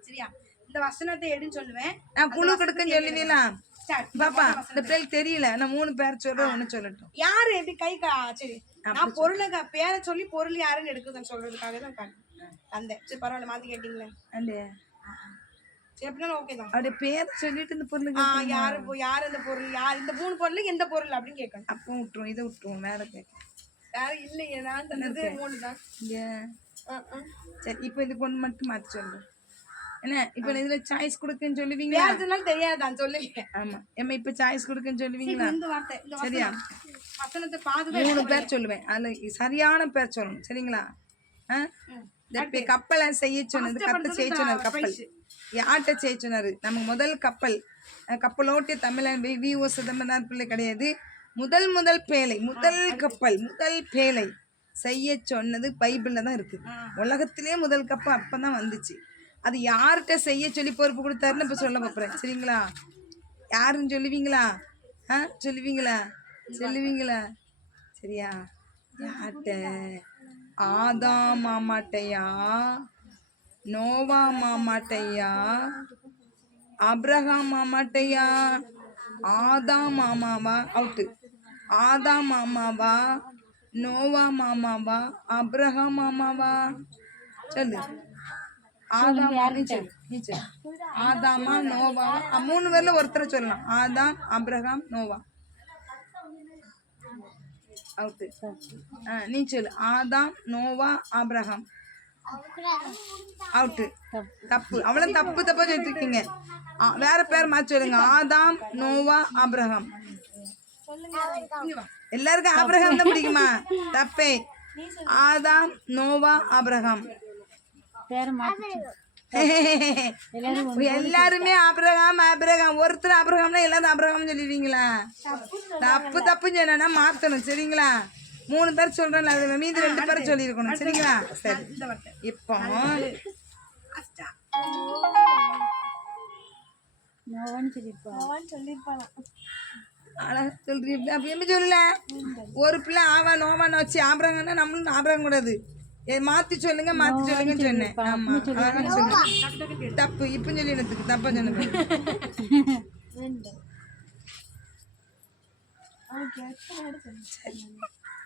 சரியா? இந்த வசனத்தை எடுன்னு சொல்லுவேன். நான் குழு கொடுக்கன்னு சொல்லுவீங்களா? பாப்பா இந்த பிள்ளைக்கு தெரியல. நான் 3 பேர் சொல்றேன், ஒண்ணு சொல்லட்டும். யாரு எப்படி சரி, நான் பொருளுக்கு பேரை சொல்லி பொருள் யாருன்னு எடுக்குதுன்னு சொல்றதுக்காக தான் அந்த. சரி, பரவாயில்ல, மாத்தி கேட்டீங்களே. அந்த ஓகே தான். அவருடைய பேரை சொல்லிட்டு இந்த பொருளுக்கு யாரு இந்த பொருள், யார் இந்த 3 பொருளுக்கு எந்த பொருள் அப்படின்னு கேட்கணும். அப்போ விட்டுருவோம், இதை விட்டுருவோம். வேற கேட்க வேற இல்லையே. நான் தந்தது 3 தான். சரி, இப்போ இதுக்கு ஒன்று மட்டும் மாற்றி சொல்றேன். என்ன இப்போ இதுல சாய்ஸ் கொடுக்குன்னு சொல்லுவீங்க? தெரியாதான் சொல்லுங்க. ஆமா, ஏமா இப்ப சாய்ஸ் கொடுக்குன்னு சொல்லுவீங்களா? இந்த வார்த்தை சரியா? வசனத்தை 3 பேர் சொல்லுவேன். அதுல சரியான பேர் சொல்லணும். சரிங்களா? இந்த கப்பலை செய்ய சொன்னது, கப்பல் செய்ய சொன்னது. கப்பல் யார்கிட்ட செய்ய சொன்னாரு? நம்ம முதல் கப்பலோட்டிய தமிழன் விஓ சிதம்பரனார் பிள்ளை கிடையாது. முதல் பேழை, முதல் கப்பல், முதல் பேழை செய்ய சொன்னது பைபிள்ல தான் இருக்கு. உலகத்திலே முதல் கப்பல் அப்பதான் வந்துச்சு. அது யார்கிட்ட செய்ய சொல்லி பொறுப்பு கொடுத்தாருன்னு இப்ப சொல்ல போறேன். சரிங்களா? யாருன்னு சொல்லுவீங்களா? சொல்லுவீங்களா? சரியா? யார்கிட்ட? ஆதாம் மாமாட்டையா? நோவா மாமாட்டையா? அப்ரஹாம் மாமாட்டையா? ஆதாம் மாமாவா? அவுட்டு. ஆதாம் மாமாவா? நோவா மாமாவா? அப்ரஹாம் மாமாவா? சொல்லு. ஆதாம் நீச்சல் ஆதாமா நோவா 3 பேர்ல ஒருத்தரை சொல்லலாம். ஆதாம், ஆபிரகாம், நோவா. அவுட்டு. நீச்சல் ஆதாம், நோவா, ஆபிரகாம். அவுட்டு. தப்பு. அவ்வளவு தப்பா சொல்லிருக்கீங்க. வேற பேர் மாற்றி சொல்லுங்க. ஆதாம், நோவா, ஆபிரகாம். எல்லாருக்கும் ஆபிரகாம் தான் பிடிக்குமா? தப்பே. ஆதாம், நோவா, ஆபிரகாம். எல்லாருமே ஆபிரகாம் ஆபிரகாம். ஒருத்தர் ஆபிரகாம்னா எல்லாரும் ஆபிரகாம் சொல்லிடுவீங்களா? தப்புன்னு சொன்னா மாத்தணும். சரிங்களா? 3 பேர் சொல்றேன், மீதி 2 பேர் சொல்லியிருக்கணும். சரிங்களா? சரி. இப்போ அழகா சொல்றீங்க. அப்ப எப்படி சொல்லல? ஒரு பிள்ளை ஆவா நோவான்னு வச்சு ஆபிரகாம்னா நம்மளும் ஆபிரகாம் கூடாது. மாத்தி சொல்லுங்க சொன்னேன். ஆமா அழகா சொல்லுங்க. தப்பு. இப்ப சொல்லி எனக்கு தப்பா சொன்னது.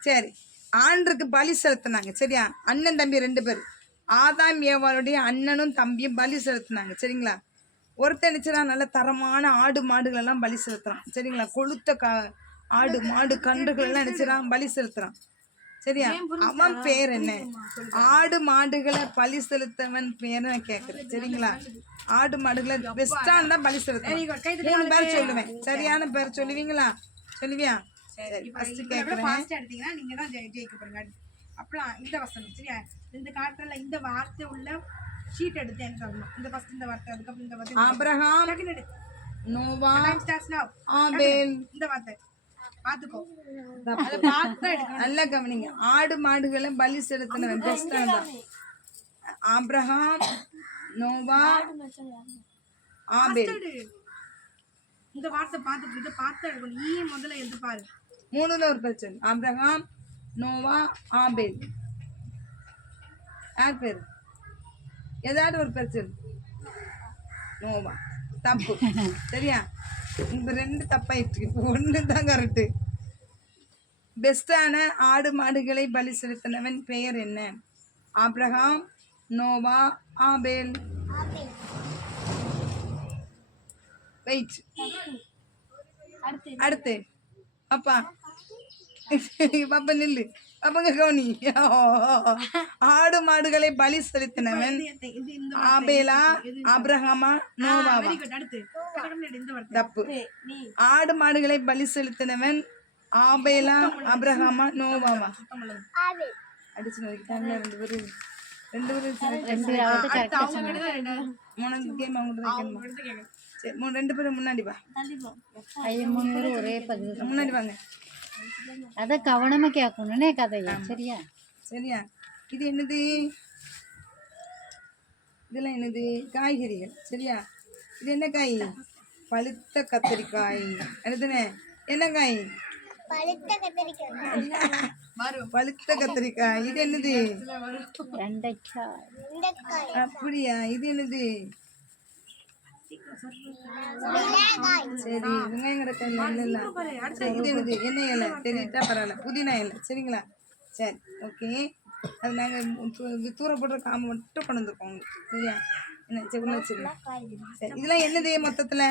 சரி. ஆண்டுக்கு பலி செலுத்தினாங்க. சரியா? அண்ணன் தம்பி 2 பேர். ஆதாம் ஏவாளுடைய அண்ணனும் தம்பியும் பலி செலுத்தினாங்க. சரிங்களா? ஒருத்தன் நினைச்சா நல்ல தரமான ஆடு மாடுகள் எல்லாம் பலி செலுத்துறான். சரிங்களா? கொளுத்த ஆடு மாடு கன்றுகள் எல்லாம் நினைச்சான் பலி செலுத்துறான். சரியா? அவன் பேர் என்ன? ஆடு மாடுகளை பலி செலுத்தவன் பேர் நான் கேக்குறேன். சரிங்களா? ஆடு மாடுகளை பெஸ்டான் தான் பலி செலுத்த 3 பேர் சொல்லுவேன். சரியான பேர் சொல்லுவீங்களா? சொல்லுவியா? சரி. ஃபர்ஸ்ட் கேக்குறேன். நீங்க தான் ஜெயிக்க போறீங்க. அப்புறம் இந்த வசனம். சரியா? இந்த காட்டுல இந்த வார்த்தை உள்ள ஷீட் எடுத்து எனக்கு தரணும். இந்த ஃபர்ஸ்ட் இந்த வார்த்தை, அதுக்கப்புறம் இந்த வார்த்தை. ஆபிரகாம், நோவா, ஆபேல். இந்த வார்த்தை பாத்துக்கோ. நல்லா கவனிங்க. ஆடு மாடுகளை பலி செலுத்தினவன் பெஸ்டான் தான். ஆபிரகாம், நோவா, ஆபேல். இந்த வார்த்தை பார்த்துட்டு இதை பார்த்து எடுக்கணும். முதல்ல எழுந்து பாரு. 3ல ஒரு பிரச்சனை. ஆபிரகாம், நோவா, ஆபேல். யார் பேர்? ஏதாவது ஒரு பிரச்சனை. நோவா. தப்பு. சரியா? இந்த 2 தப்பாயிட்டு. 1 தான் கரெக்டு. பெஸ்டான ஆடு மாடுகளை பலி செலுத்தினவன் பெயர் என்ன? ஆபிரகாம், நோவா, ஆபேல். வெயிட். அடுத்து அப்பா பாப்பா நில்லு. அப்பங்க கவனி. ஆடு மாடுகளை பலி செலுத்தினவன் ஆபேலா, ஆபிரகாமா, நோவாவா? தப்பு. ஆடு மாடுகளை பலி செலுத்தினவன் ஆபேலா, ஆபிரகாமா, நோவாவா? அடிச்சு நோக்கிட்டாங்க 2 பேரும். 2 பேரும் மூணாவது கேம் அவங்க சரி. 2 பேரும் முன்னாடி வா. முன்னாடி வாங்க. அத கவனமா கேட்கணும்னே கதையா. சரியா? சரியா? இது என்னது? இதெல்லாம் என்னது? காய்கறிகள். சரியா? இது என்ன காய்? பழுத்த கத்திரிக்காய். அடுத்துனே என்ன காய்? பழுத்த கத்திரிக்காய். இது என்னது? அப்படியா? இது என்னது? சரி. வெங்காயம் கிடக்கல. இது என்னது? என்ன இலை? தெரியுதா? பரவாயில்ல. புதினா இலை. சரிங்களா? சரி. ஓகே. அது நாங்கள் தூர போடுற காம்பு மட்டும் கொண்டு வந்துருக்கோம். சரியா? என்ன சரி உள்ள வச்சுருங்க. சரி. இதெல்லாம் என்னது மொத்தத்தில்?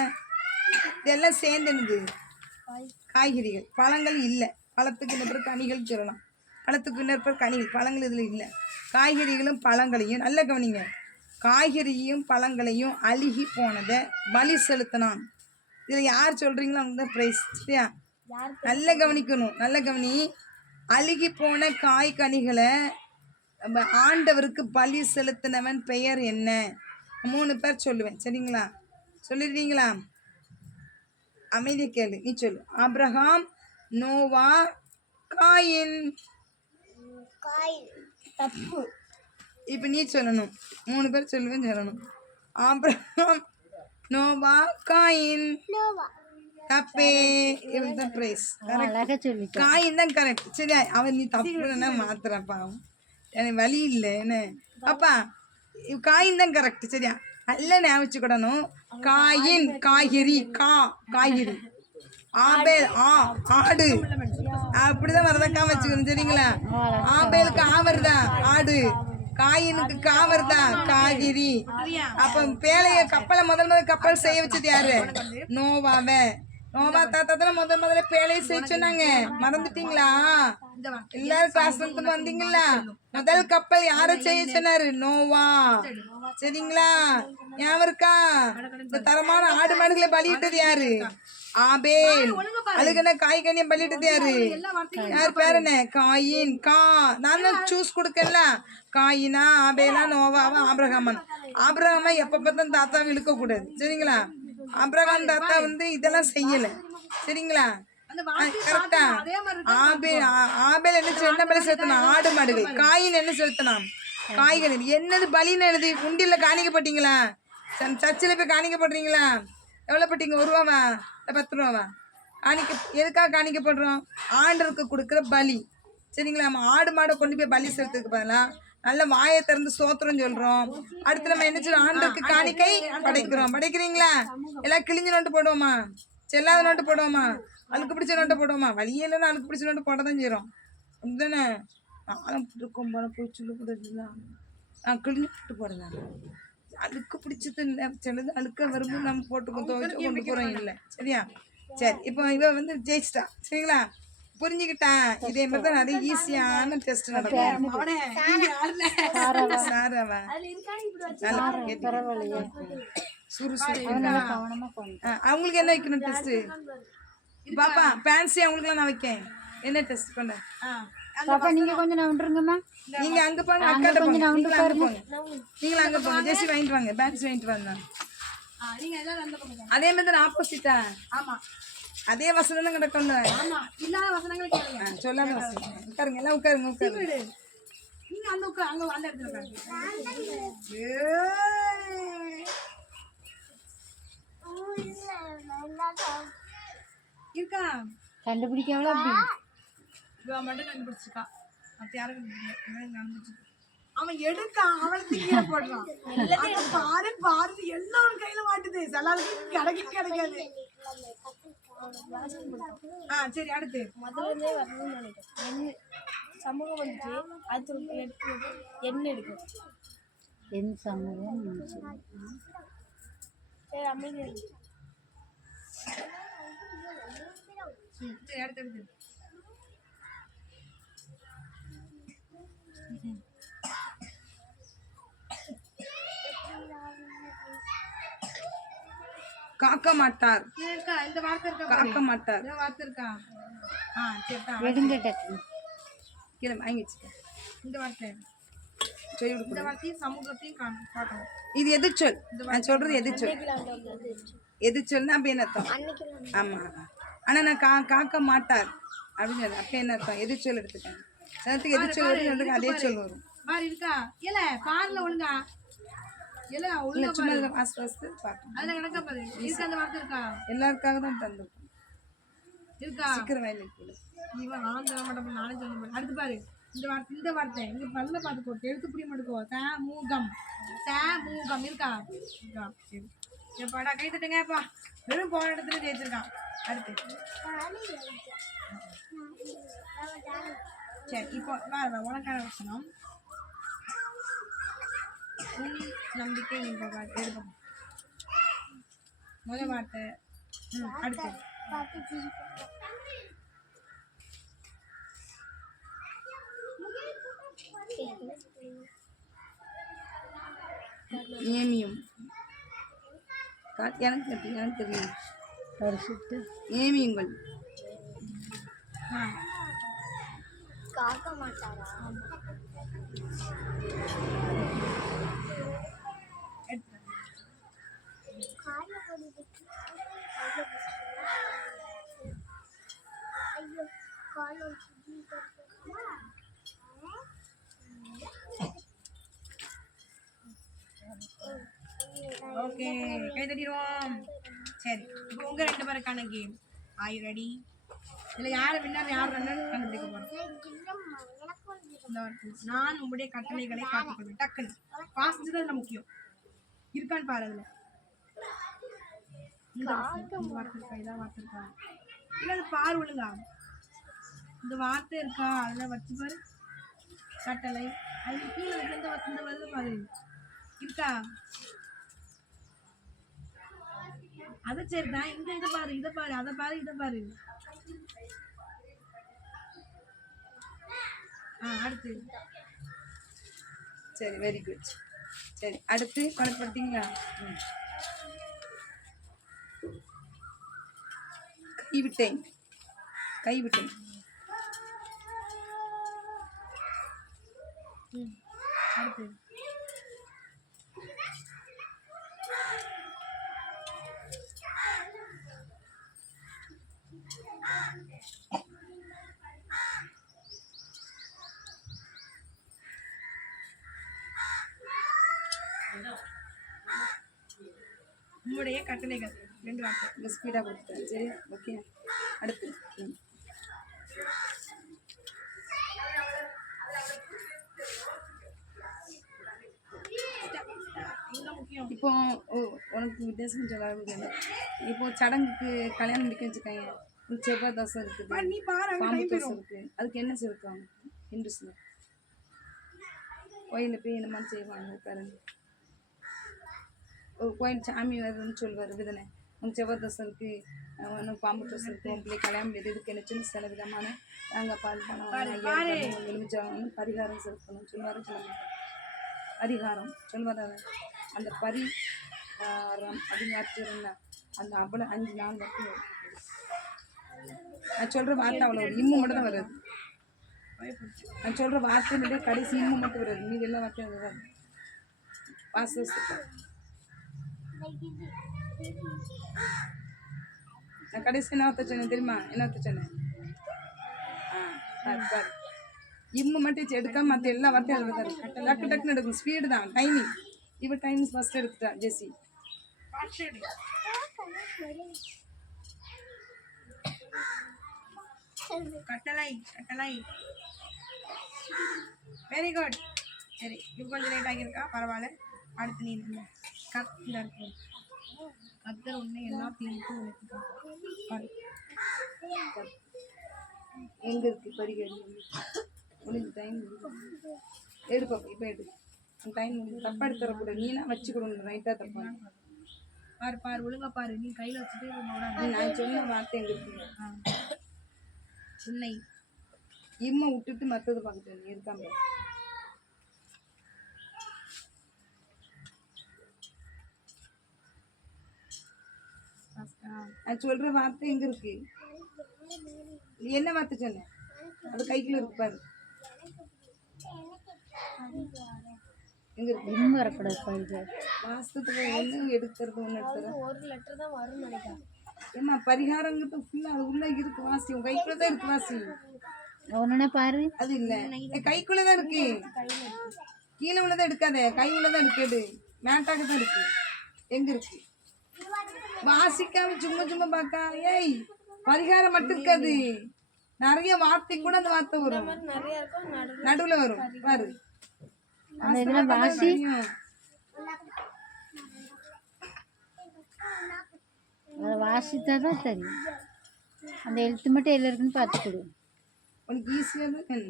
இதெல்லாம் சேர்ந்து என்னது? காய்கறிகள். பழங்கள் இல்லை. பழத்துக்கு இன்னொரு கனிகள் சொல்லலாம். பழத்துக்கு இன்னொரு கனிகள். பழங்கள் இதில் இல்லை. காய்கறிகளும் பழங்களையும் நல்ல கவனிங்க. காய்கறியும் பழங்களையும் அழுகி போனதை பலி செலுத்தினான். இதில் யார் சொல்கிறீங்களோ அவங்க தான் ப்ரைஸ். சரியா? நல்ல கவனிக்கணும். நல்ல கவனி. அழுகி போன காய்கனிகளை ஆண்டவருக்கு பலி செலுத்தினவன் பெயர் என்ன? 3 பேர் சொல்லுவேன். சரிங்களா? சொல்லிடுவீங்களா? அமைதி கேளு. நீ சொல்லு. Abraham, Noah, Cain. தப்பு. இப்போ நீ சொல்லணும். 3 பேர் சொல்லுவேன்னு சொல்லணும். Abraham, Noah, Cain. தப்பே. இவன் தான் பிரைஸ். காயின் தான் கரெக்ட். சரியா? அவன் நீ தப்புன்னா மாத்துறப்பா. எனக்கு வழி இல்லை. என்ன அப்பா? காயின் தான் கரெக்ட். சரியா? நல்ல ஞாபகம். காயின் காய்கறி. காய்கறி. ஆபேல் ஆடு. அப்படிதான் வரதக்கா வச்சுக்கணும். சரிங்களா? ஆபேலுக்கு வருதா? ஆடு. காயினுக்கு கா வருதா, காகிரி. அப்ப பேழைய கப்பலை கப்பல் செய்ய வச்சது யாரு? நோவாவை. நோவா தாத்தா தானே முதல்ல பேழையை செய்ய சொன்னாங்க. மறந்துட்டீங்களா? எல்லாரும் கிளாஸ் வந்தீங்களா? முதல் கப்பல் யார செய்ய சொன்னாரு? நோவா. சரிங்களா? ஞாபகம் இருக்கா? இந்த தரமான ஆடு மாடுகளை பலியிட்டது யாரு? ஆபேல். அழுகன காய்கனியம் பலியிட்டது யாரு? யார் பேர் என்ன? காயின். நான் தான் சூஸ் கொடுக்கல. காயினா, ஆபேலா, நோவாவா, ஆபிரகாமன். ஆபிரகாமா எப்ப பார்த்தா தாத்தாவை இழுக்க கூடாது. சரிங்களா? ஆபிரகாம் தாத்தா இதெல்லாம் செய்யல. சரிங்களா? கரெக்டா? ஆபேல் என்ன பலி செலுத்தினான்? ஆடு மாடுகள். காயின் என்ன செலுத்தினான்? காய்கறி. என்னது பலின்னு என்னது? உண்டியல்ல காணிக்கப்பட்டீங்களா? சர்ச்சில் போய் காணிக்கப்படுறீங்களா? எவ்வளோ பட்டீங்க? 1 ரூபாவா இல்லை 10 ரூபாவா? எதுக்காக காணிக்கப்படுறோம்? ஆண்டருக்கு கொடுக்குற பலி. சரிங்களா? நம்ம ஆடு மாடை கொண்டு போய் பலி செலுத்துறதுக்கு பதிலாக நல்ல வாயை திறந்து ஸ்தோத்திரம் சொல்றோம். அடுத்து நம்ம என்ன செய்யறோம்? ஆண்டருக்கு காணிக்கை படைக்கிறோம். படைக்கிறீங்களா? எல்லாம் கிழிஞ்ச நோட்டு போடுவோமா? செல்லாத நோட்டு போடுவோமா? அழுக்கு பிடிச்ச நோட்டை போடுவோமா? வழியே இல்லைன்னா அழுக்கு பிடிச்ச நோட்டு போட தான் செய்யறோம். அப்படிதானே? நானும் இருக்கும் போல போய் சொல்லக்கூடாதுதான். கிழிஞ்ச நோட்டு போடுங்க. அழுக்கு பிடிச்சது இல்லை. சிலது அழுக்க வரும்போது நம்ம போட்டுக்கோ, துவைச்சு கொண்டு போறோம். இல்லை சரியா? சரி, இப்போ இவ ஜெயிச்சிட்டா. சரிங்களா? புரிஞ்சுக்கிட்டா? இதே மாதிரி தான் நிறைய ஈஸியான டெஸ்ட் நடக்கும். சாராவா அவங்களுக்கு என்ன வைக்கணும் டெஸ்ட்? பாப்பா பேன்சி அவங்களுக்குலாம் நான் வைக்கேன். என்ன டெஸ்ட் பண்ண? பாப்பா நீங்க கொஞ்சம் நவுண்டுருங்கம்மா. நீங்க அங்க போங்க, அக்காட்ட போங்க. நீங்க அங்க போங்க. நீங்க அங்க போங்க. ஜெசி வாங்கிட்டு வாங்க. பேன்சி வாங்கிட்டு வாங்க. நீங்க எல்லாரும் அந்த பக்கம். அதே மாதிரி ஆப்போசிட்டா? ஆமா. அதே வசனம் தான் கிடக்கணும். ஆமா. இல்லாத வசனங்களை கேளுங்க. சொல்லாத வசனம். உட்காருங்க, எல்லாம் உட்காருங்க. நீங்க அந்த அந்த இடத்துல உட்காருங்க. இருக்கா? கண்டுபிடிக்கவள அப்படி. இவ மட்டும் கண்டுபிடிச்சிருக்கா. மத்த யாரும் கண்டுபிடிச்சிருக்கா? அவன் எடுக்கா, அவளை தூக்கி போடுறான். பாரு எல்லாம் கையில மாட்டுது. எல்லாருக்கும் கிடைக்காது. சரி, அடுத்து முதல்ல வரணும்னு நினைக்கிறேன். சமூகம் வந்துட்டு அடுத்து என்ன எடுக்கும்? என் சமூகம். சரி, அமைதி. சரி, அடுத்து காக்க மாட்டார். இருக்கா? இந்த வார்த்தை இருக்கா? காக்க மாட்டார். இந்த வார்த்தை இருக்கா? சரிதான். எடுங்க டக்கு. கீழே வாங்கி வச்சுக்க. இந்த வார்த்தை சொல்லி இந்த கொடுக்குறேன். வார்த்தையும் சமூகத்தையும் காட்டணும். இது எதிர்ச்சொல். நான் சொல்றது எதிர்ச்சொல். எதிர்ச்சொல்னா அப்ப என்ன அர்த்தம்? ஆமா. ஆனா நான் காக்க மாட்டார் அப்படின்னு சொல்ல. அப்ப என்ன அர்த்தம்? எதிர்ச்சொல் எடுத்துட்டேன். சிலத்துக்கு எதிர்ச்சொல் வரும், அதே சொல் வரும். பாரு இருக்கா? இல்ல பாருல ஒழுங்கா. இல்ல ஒழுங்கா சும்மா வாஸ்து பார்க்கணும். அதுல கணக்கா பாரு. இருக்கா? அந்த வார்த்தை இருக்கா? எல்லாருக்காக தான் தந்துருக்கோம். இருக்கா? சீக்கிரம் வயலில் கூட இவன் நான் சொல்ல மாட்டேன், நானே சொல்ல மாட்டேன். அடுத்து பாரு. இந்த வார்த்தை இங்க பல்ல பார்த்துக்கோ. எழுத்து புரிய மாட்டுக்கோ. சமூகம். சமூகம் இருக்கா? சரி, எப்பாடா கை தட்டுங்கப்பா. வெறும் போன இடத்துல ஜெயிச்சிருக்கான். அடுத்து சரி, இப்போ உனக்கான வசனம். உன் நம்பிக்கை எடுப்போம். முதல் வார்த்தை. அடுத்து ஏமியும் எனக்கு தெரியும். பரிசுத்த ஏமியுங்கள். காக்க மாட்டாரா? ஓகே, கை தட்டிடுவோம். சரி, இப்போ உங்க 2 பேருக்கான கேம். Are you ready? இல்ல யார் வின்னர் யார் ரன்னர் கண்டுபிடிக்க போறோம். நான் உங்களுடைய கட்டளைகளை காத்துக்கொள்வேன். டக்குன்னு ஃபாஸ்ட் தான் முக்கியம். இருக்கான்னு பாரு. அதுல இந்த வார்த்தை இருக்கா? இதான் வார்த்தை இருக்கா? இல்ல அது பாரு ஒழுங்கா. இந்த வார்த்தை இருக்கா? அதுல வச்சு பாரு. கட்டளை அதுக்கு கீழே இருக்க இந்த வருது பாரு இருக்கா அதை சரிதான் இதை பாரு அதை பாரு இதை பாரு அடுத்து சரி வெரி குட். சரி அடுத்து கணக்கு பார்த்தீங்களா? கைவிட்டேன் அடுத்து உங்களுடைய கட்டளைகள் 2 வார்த்தை ஸ்பீடாக கொடுத்தேன். சரி ஓகே. அடுத்து இப்போ உனக்கு வித்தியாசம் சொல்ல முடியாது. இப்போ சடங்குக்கு கல்யாணம் முடிக்க வச்சுக்காங்க, செவ்வாய் தோசை இருக்குது, பாம்பு தோசை இருக்கு, அதுக்கு என்ன செலுத்துவாங்க ஹிந்துஸ்ல? கோயிலில் போய் என்ன மாதிரி செய்வாங்க பாருங்க. ஒரு கோயில் சாமி வருதுன்னு சொல்லுவார் விதனை, உனக்கு செவ்வாய் தோசை இருக்கு, ஒன்றும் பாம்பு தோசை இருக்கு, உன் பிள்ளை கல்யாணம் முடியாது, இதுக்கு என்ன சின்ன சில விதமான நாங்கள் பால் பணம் எலுமிச்சாங்கன்னு பரிகாரம் செலுத்தணும் சொல்லுவார். சொல்ல மாட்டோம் பரிகாரம் சொல்லுவார். அந்த பரிகாரம் அப்படின்னு வச்சுருந்தா அந்த அவ்வளோ 5 நாள் மட்டும் வரும். நான் சொல்கிற வார்த்தை அவ்வளோ ஒரு இம்மு மட்டும் தான் வருது. நான் சொல்கிற வார்த்தையினுடைய கடைசி இம்மு மட்டும் வருது, மீது எல்லா வார்த்தையும் அது வரும். நான் கடைசி என்ன வார்த்தை சொன்னேன் தெரியுமா? என்ன வார்த்தை சொன்னேன்? பாரு இம்மு மட்டும் எடுக்காம மற்ற எல்லா வார்த்தையும் அதில் தான் டக்கு டக்குன்னு எடுக்கும். ஸ்பீடு தான் டைமிங். இவன் டைமிங் ஃபஸ்ட்டு எடுத்துட்டா ஜெசி. கட்டளை வெரி குட். சரி இது கொஞ்சம் லேட் ஆகியிருக்கா, பரவாயில்ல. அடுத்து நீ கத்தர் கத்தர் ஒன்று எல்லா தீர்க்கும் பாரு எங்கே இருக்கு படிக்கடி முடிஞ்சு டைம் எடுப்போம். இப்போ எடு டைம் முடிஞ்சு தப்பா எடுத்துறக்கூடாது. நீனா வச்சு கொடுங்க ரைட்டாக தப்பா பாரு ஒழுங்கா பாரு. நீ கையில் வச்சுட்டு நான் சொன்ன வார்த்தை எங்கே இருக்குங்க? உன்னை இம்மை விட்டுட்டு மற்றது பார்த்துட்டு இருக்காம நான் சொல்ற வார்த்தை எங்க இருக்கு? என்ன வார்த்தை சொன்ன? அது கைக்குள்ள இருக்கு பாரு. எங்க இருக்கு? இன்னும் வரக்கூடாது பரிகாரம். வாஸ்தவத்துல ஒன்று எடுக்கிறது ஒன்று எடுத்துறேன். ஒரு லெட்டர் தான் வரும்னு நினைக்கிறேன். ஏமா பரிகாரங்கிறது ஃபுல்லா அது உள்ள இருக்கு வாசி. உன் கைக்குள்ள தான் இருக்கு வாசி. ஒன்றுனா பாரு. அது இல்லை கைக்குள்ளதான் இருக்கு. கீழே உள்ளதான் எடுக்காத, கை உள்ளதான் எடுக்காது. மேட்டாக தான் இருக்கு. எங்க இருக்கு? வாசிக்காம சும்மா பார்க்கா. ஏய் பரிகாரம் மட்டும் இருக்காது, நிறைய வார்த்தை கூட அந்த வார்த்தை வரும், நிறைய இருக்கும், நடுவுல வரும் பாரு. அந்த இதெல்லாம் வாசி அதை வாசித்தா தான் தெரியும். அந்த எழுத்து மட்டும் எல்லாம் இருக்குன்னு பார்த்து கொடு. உனக்கு ஈஸியாக தான்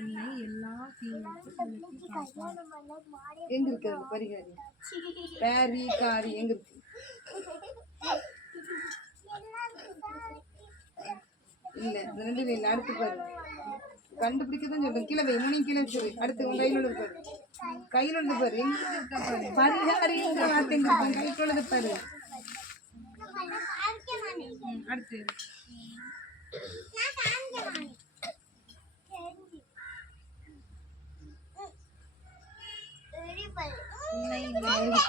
என்ன எல்லா எங்க இருக்கு? அது பரிகாரி பேரி காரி எங்க இருக்கு? இல்ல இந்த 2 இல்லை. அடுத்து பாரு, கண்டுபிடிக்க தான் சொல்றேன். கீழே வை, முனி கீழே வச்சிரு. அடுத்து உன் கையில் உள்ளது பாரு, கையில் உள்ளது பாரு. எங்க இருக்கா பாரு பரிகாரிங்கிற வார்த்தை எங்க இருக்கு? கைக்கு உள்ளது பாரு. அடுத்து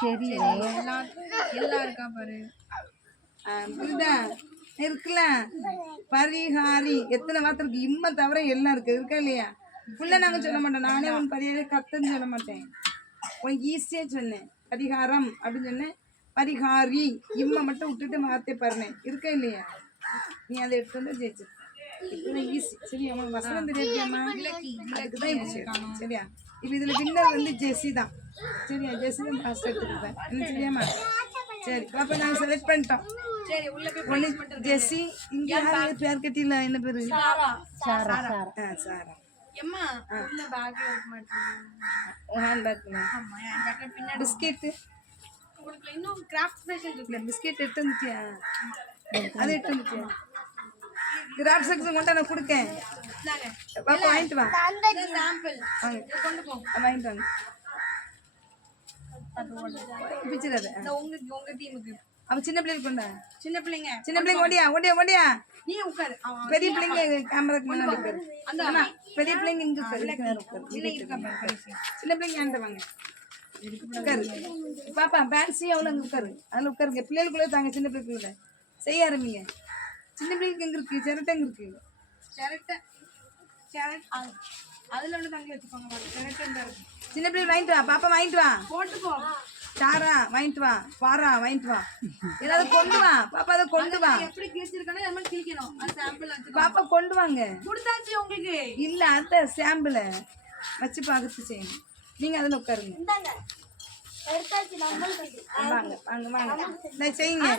தெரியல. எல்லாம் இருக்கா பாரு. புரியுதா? இருக்குல்ல பரிகாரி. எத்தனை வார்த்தை இருக்கு? இம்மை தவிர எல்லாம் இருக்கு. இருக்கா இல்லையா? ஃபுல்லா நாங்க சொல்ல மாட்டோம். நானே உன் பரிகாரம் கத்துன்னு சொல்ல மாட்டேன். உனக்கு ஈஸியா சொன்னேன் பரிகாரம் அப்படின்னு சொன்னேன். பரிகாரி இம்மை மட்டும் விட்டுட்டு வார்த்தை பாருனேன். இருக்கா இல்லையா? நீ அதை எடுத்து வந்து ஜெயிச்சு ஈஸி. சரியா? உனக்கு வசனம் தெரியாமா? அதுக்குதான் ஈஸி. சரியா? இப்போ இதுல வின்னர் வந்து ஜெசி தான். சரியா? ஜெசி தான் ஃபர்ஸ்ட் எடுத்துருப்பேன். என்ன சரியாமா? சரி அப்ப நாங்க செலக்ட் பண்ணிட்டோம். சரி உள்ள போய் ஒண்ணு prize மட்டும் இருக்கு. ஜெஸ்ஸி, இங்க யாரு பேர் கட்டில என்ன பேரு? சாரா சாரா சாரா. எம்மா உள்ள பேக்ல வைக்க மாட்டேன். ஹேண்ட் பேக்ல ஆமா என் பேக்ல பின்னாடி பிஸ்கெட் உங்களுக்கு இன்னும் கிராஃப்ட் ஸ்பெஷல் இருக்கு. பிஸ்கெட் எடுத்து வந்துட்டியா? அது எடுத்து வந்துட்டியா? கிராஃப்ட் செக்ஷன் கொண்டு நான் கொடுக்கேன். இந்தாங்க பாப்பா வாங்கிட்டு வா. இது சாம்பிள் வாங்க இது கொண்டு போ. வாங்கிட்டு வாங்க. பிச்சிடாத. இந்த உங்க டீமுக்கு அவ சின்ன பிள்ளைங்க கொண்டா. சின்ன பிள்ளைங்க சின்ன பிள்ளைங்க ஓடியா ஓடியா ஓடியா. நீ உட்காரு. பெரிய பிள்ளைங்க கேமராக்கு முன்னாடி உட்காரு. அந்த ஆமா பெரிய பிள்ளைங்க இங்க உட்காரு. இல்ல இருக்கா பாரு கடைசி. சின்ன பிள்ளைங்க ஏன்ட்ட வாங்க. உட்காரு. பாப்பா பேன்சி அவ்வளோ அங்கே உட்காரு. அதில் உட்காருங்க. பிள்ளைகளுக்குள்ளே தாங்க சின்ன பிள்ளைக்குள்ள செய்ய ஆரம்பிங்க. சின்ன பிள்ளைங்களுக்கு எங்கே இருக்கு? சிரட்டை எங்கே இருக்கு? சிரட்டை அதுல ஒன்று தங்கி வச்சுக்கோங்க பாரு. சிரட்டை இந்த இருக்கு. சின்ன பிள்ளை வாங்கிட்டு வா. பாப்பா வாங்கிட்டு வா. போட்டுக்கோ. சாரா வாங்கிட்டு வா. பாரா வாங்கிட்டு வா. ஏதாவது கொண்டு வா. பாப்பா அதை கொண்டு வா. எப்படி கிழிச்சிருக்கானோ அது மாதிரி கிழிக்கணும். அது சாம்பிள் வச்சுக்கோ. பாப்பா கொண்டு வாங்க. கொடுத்தாச்சு உங்களுக்கு. இல்லை அத்தை சாம்பிளை வச்சு பார்த்து செய்யணும். நீங்கள் அதில் உட்காருங்க. வாங்க வாங்க வாங்க நான் செய்யுங்க.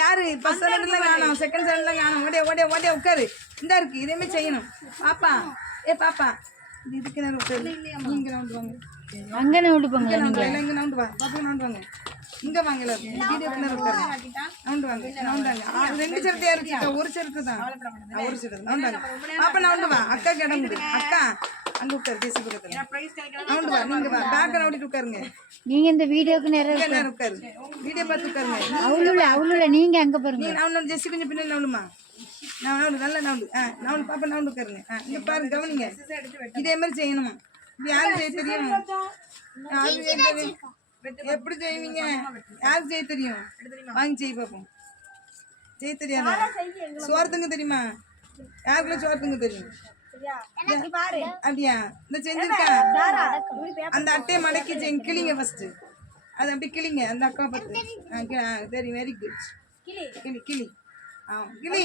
யாரு ஃபர்ஸ்ட் ஸ்டாண்டர்ட்லாம் காணும், செகண்ட் ஸ்டாண்டர்ட்லாம் காணும். ஓடியா ஓடியா ஓடியா உட்காரு. இந்த இருக்கு இதேமே செய்யணும். பாப்பா பாப்பா இது இதுக்கு நேரம் உட்காரு. நீங்க நவுண்டு வாங்க. அங்கே விடுப்பாங்க இங்கே நவுண்டு இல்லை இங்கே நவுண்டு வா. பாப்பா நவுண்டு வாங்க. இங்கே வாங்க எல்லாரும். வீடியோக்கு நேரம் உட்காரு. நவுண்டு வாங்க நவுண்டாங்க. ரெண்டு சிரட்டையா இருக்கு. ஒரு சிரட்டு தான். ஒரு சிரட்டு நவுண்டாங்க. பாப்பா நவுண்டு வா. அக்காக்கு இடம் கொடு. அக்கா அங்கே உட்காரு. பேசி பக்கத்தில் பிரைஸ் கிடைக்கலாம். நவுண்டு வா. நீங்க வா. பேக்கை நவுண்டிட்டு உட்காருங்க. நீங்க இந்த வீடியோக்கு நிறைய இங்கே நேரம் உட்காரு. வீடியோ பார்த்து உட்காருங்க. அவ்வளோ நீங்க அங்க பாருங்க. நீ நவுண்டு ஜெஸ்ஸி கொஞ்சம் பின்னாடி நவுண்டுமா. நான் நவுண்டு நல்லா நவுண்டு. நவுண்டு பாப்பா நவுண்டு உட்காருங்க. இங்கே பாருங்க கவனிங்க. இதே மாதிரி செய்யணுமா? இது யாருக்கு செய்ய தெரியும்? யாருக்கு செய்ய தெரியும்? எப்படி செய்வீங்க? யாருக்கு செய்ய தெரியும்? வாங்கி செய்ய பார்ப்போம். செய்ய தெரியாதா? சோர்த்துங்க தெரியுமா? யாருக்குள்ள சோர்த்துங்க தெரியும்? அப்படியா? இந்த செஞ்சிருக்கா அந்த அட்டையை மடக்கி கிளிங்க ஃபர்ஸ்ட். அது அப்படி கிளிங்க. அந்த அக்கா பார்த்து சரி வெரி குட். கிளி கிளி கிளி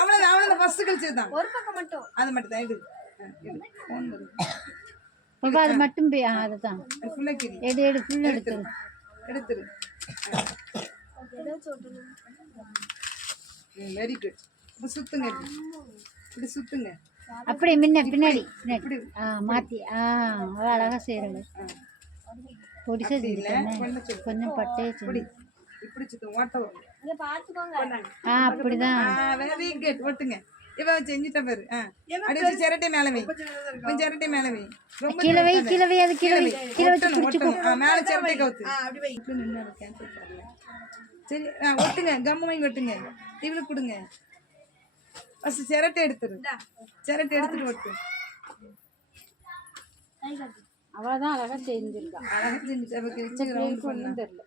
அவ்வளோதான் ஃபர்ஸ்ட் கழிச்சது தான். ஒரு பக்கம் மட்டும் அது மட்டும் தான். எடு ஃபோன் பாப்பா அது மட்டும் அதுதான் ஃபுல்லாக கிளி எடு ஃபுல் எடுத்துரு எடுத்துரு. Very good. இப்போ சுத்துங்க. இப்படி சுத்துங்க. அப்படி பின்னாடி மாத்தி அழகா செய்யறாங்க. பொடிசா கொஞ்சம் பட்டே இப்படி சுத்துங்க. ஓட்ட வரும். இங்க பாத்துக்கோங்க. அப்படிதான். Very good. ஓட்டுங்க. இவன் செஞ்சுட்ட பேரு. அப்படியே சிரட்டை மேல வை. கொஞ்சம் சிரட்டை மேல வை. ரொம்ப கீழே வை அது கீழே ஒட்டணும். மேல சிரட்டை கவுத்து. அப்படி வை. இப்படி நின்று கேன்சல் பண்ணல. சரி ஒட்டுங்க. கம்மு வாங்கி ஒட்டுங்க. இவளுக்கு கொடுங்க. ஃபர்ஸ்ட் சிரட்டை எடுத்துரு. சிரட்டை எடுத்துட்டு ஒட்டு. அவ்வளவுதான் அழகா செஞ்சிருக்கா. அழகா செஞ்சு ஒன்றும் தெரியல.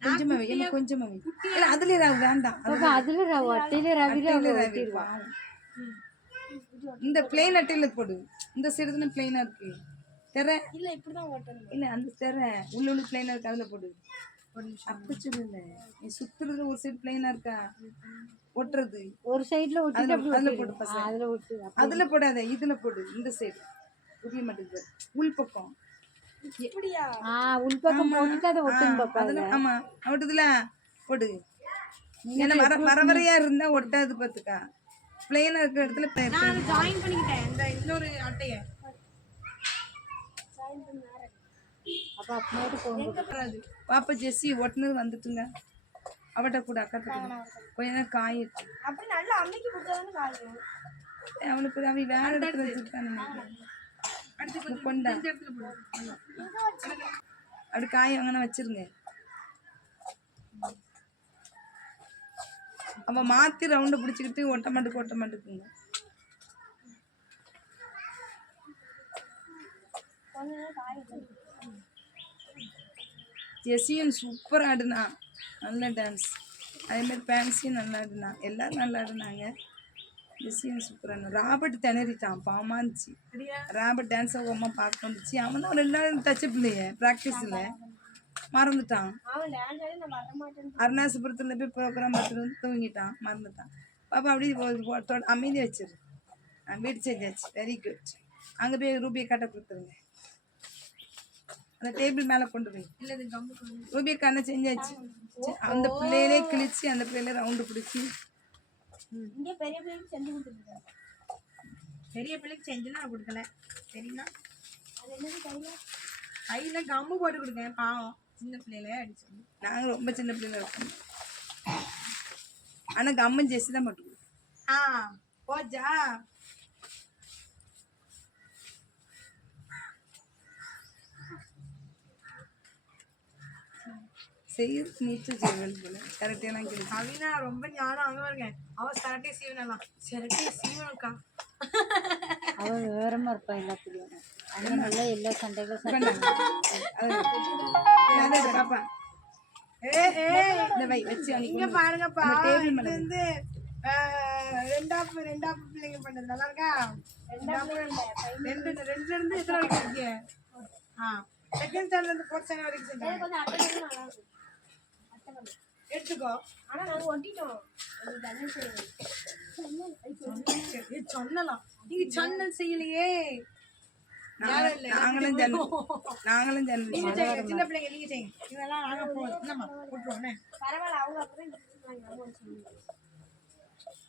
கொஞ்சமா வை. என்ன கொஞ்சமா வை. இல்ல அதுலயே ரவி வேண்டாம். அதுல ரவை அட்டையில ரவி இந்த பிளெயின் அட்டையில போடு. இந்த சைடு தானே பிளெயினா இருக்கு. தெர இல்ல இப்படிதான் ஓட்டணும். இல்ல அந்த தெர உள்ள பிளெயினா இருக்கு. அதுல போடு. அப்படி சொல்லல. நீ சுத்துறது ஒரு சைடு பிளெயினா இருக்கா? ஒட்டுறது ஒரு சைடுல ஒட்டிட்டு அதுல போடு. அதுல ஒட்டு. அதுல போடாத. இதுல போடு. இந்த சைடு புரிய மாட்டேங்குது. உள் பக்கம் இப்படியா? உள்பக்கம் போட்டுட்டு அதை ஒட்டும் பாப்பா. அதுல ஆமா ஒட்டுதுல போடு. ஏன்னா மரவரையா இருந்தா ஒட்டாது பாத்துக்கா. பிளெயினா இருக்கிற இடத்துல நான் ஜாயின் பண்ணிக்கிட்டேன் இந்த இன்னொரு அட்டையை. அப்ப அப்படியே போகுது. பாப்பா ஜெஸ்ஸி ஒட்டுனது வந்துட்டுங்க. அவட்ட கூட அக்கா கொஞ்ச நேரம் காயிடுச்சு. அப்படி நல்லா அன்னைக்கு கொடுத்தாலும் காயும். அவனுக்கு அவ வேற இடத்துல வச்சுருக்கானு கொண்டா. அப்படி காய வாங்கினா வச்சிருங்க. அவ மாத்தி ரவுண்டை பிடிச்சிக்கிட்டு ஒட்ட மாட்டுக்குங்க. ஜெஸ்ஸியும் சூப்பராக ஆடுனா. நல்ல டான்ஸ். அதேமாதிரி பேன்ஸியும் நல்லா ஆடுனா. எல்லாரும் நல்லா ஆடுனாங்க. ஜெஸ்ஸியும் சூப்பரான. ராபர்ட் திணறிட்டான். பாவமா இருந்துச்சு. ராபர்ட் டான்ஸ் அம்மா பார்க்க வந்துச்சு. அவன் தான் 2 நாள் டச்சப் இல்லையே ப்ராக்டிஸில் மறந்துட்டான். அருணாசபுரத்தில் போய் ப்ரோக்ராம் பார்த்துட்டு வந்து தூங்கிட்டான். மறந்துட்டான். பாப்பா அப்படியே அமைதியாக வச்சிரு. வீடு செஞ்சாச்சு. Very good. அங்கே போய் ரூபியை கட்ட கொடுத்துருங்க. அந்த டேபிள் மேலே கொண்டு போய். இல்ல இது கம்மு ரூபி கண்ணை செஞ்சாச்சு. அந்த பிள்ளையிலே கிழிச்சு அந்த பிள்ளையில ரவுண்டு பிடிச்சி. இங்கே பெரிய பிள்ளைக்கு செஞ்சு கொடுத்துருக்கேன். பெரிய பிள்ளைக்கு செஞ்சுன்னா நான் கொடுக்கல சரிங்களா. அது என்னது கையில கையில கம்மு போட்டு கொடுக்கேன் பாவம் சின்ன பிள்ளையில அடிச்சு. நாங்கள் ரொம்ப சின்ன பிள்ளைல இருக்கோம். ஆனால் கம்மன் ஜெஸ்ஸி தான் போட்டு கொடுப்போம். போச்சா செய்யறது நீச்சல் செய்வது போல கரெக்டெல்லாம் கிழிச்சு. கவினா ரொம்ப ஞானம் அங்க பாருங்க. அவ சரட்டே சீவனலாம் சரட்டே சீவனக்கா. அவ விவரமா இருப்பா எல்லாத்துலயும். அங்க நல்லா எல்லா சண்டைகளும் பாப்பா இந்த வை வச்சு இங்க பாருங்கப்பா. டேபிள் இது வந்து ரெண்டாப்பு பிள்ளைங்க பண்ணது நல்லா இருக்கா. ரெண்டு இருந்து எத்தனை வரைக்கும் இருக்கீங்க? செகண்ட் ஸ்டாண்டர்ட்ல இருந்து ஃபோர்த் ஸ்டாண்டர்ட் வரைக்கும் செஞ்சாங்க. கொஞ்சம் அட்டை பண்ணி நல்லா இருக்கும். எடுத்துக்கோ. ஆனா நாங்க ஒட்டிட்டோம். அது தண்ணி செய்யணும். சொன்னலாம் நீங்க சொன்னல் செய்யலையே. நாங்களும் ஜன்னல் நீங்க செய்யுங்க சின்ன பிள்ளைங்க நீங்க செய்யுங்க. இதெல்லாம் நாங்க போறோம் என்னம்மா போட்டுருவோண்ணே. பரவாயில்ல அவங்க அப்புறம் இந்த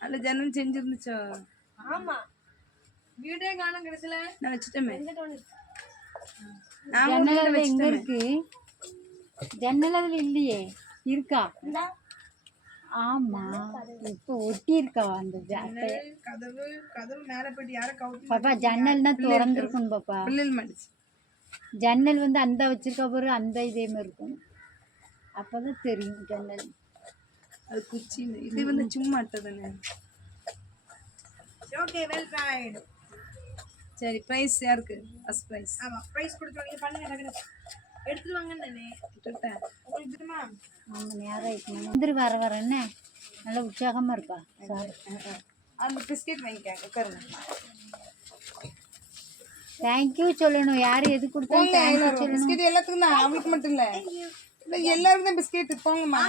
அந்த ஜன்னல் செஞ்சிருந்துச்சோ. ஆமா வீடே காணும் கிடைச்சல. நான் வச்சுட்டேமே. எங்கிட்ட ஒன்று ஜன்னல் அதுல எங்க இருக்கு? ஜன்னல் அதுல இல்லையே. இருக்கா? இந்தா ஆமா இப்ப ஒட்டி இருக்கா அந்த கதவு மேல போயிட்டு யார கவுத்து. பாப்பா ஜன்னல்னா திறந்துருக்கும் பாப்பா. பிள்ளைகள் மாடிச்சு ஜன்னல் வந்து அந்த வச்சிருக்க பிறகு அந்த இதே மாதிரி இருக்கும். அப்பதான் தெரியும் ஜன்னல். அது குச்சி. இது வந்து சும்மா அட்டை தானே. Okay well tried. சரி ப்ரைஸ் யாருக்கு? First prize. ஆமா ப்ரைஸ் கொடுத்துருவாங்க. பண்ணுங்க டக்குனு எடுத்துட்டு வாங்கன்னு நானே விட்டுட்டேன். உங்களுக்கு தெரியுமா? அவங்க நேரம் இருக்கணும். வந்துரு வர என்ன நல்லா உற்சாகமா இருக்கா. அந்த பிஸ்கெட் வாங்கிக்காங்க உட்காருங்க. தேங்க்யூ சொல்லணும். யாரு எது கொடுத்தாலும் தேங்க்யூ சொல்லணும். பிஸ்கெட் எல்லாத்துக்கும் தான். அவங்களுக்கு மட்டும் இல்ல எல்லாருக்கும் தான் பிஸ்கெட். போங்கம்மா.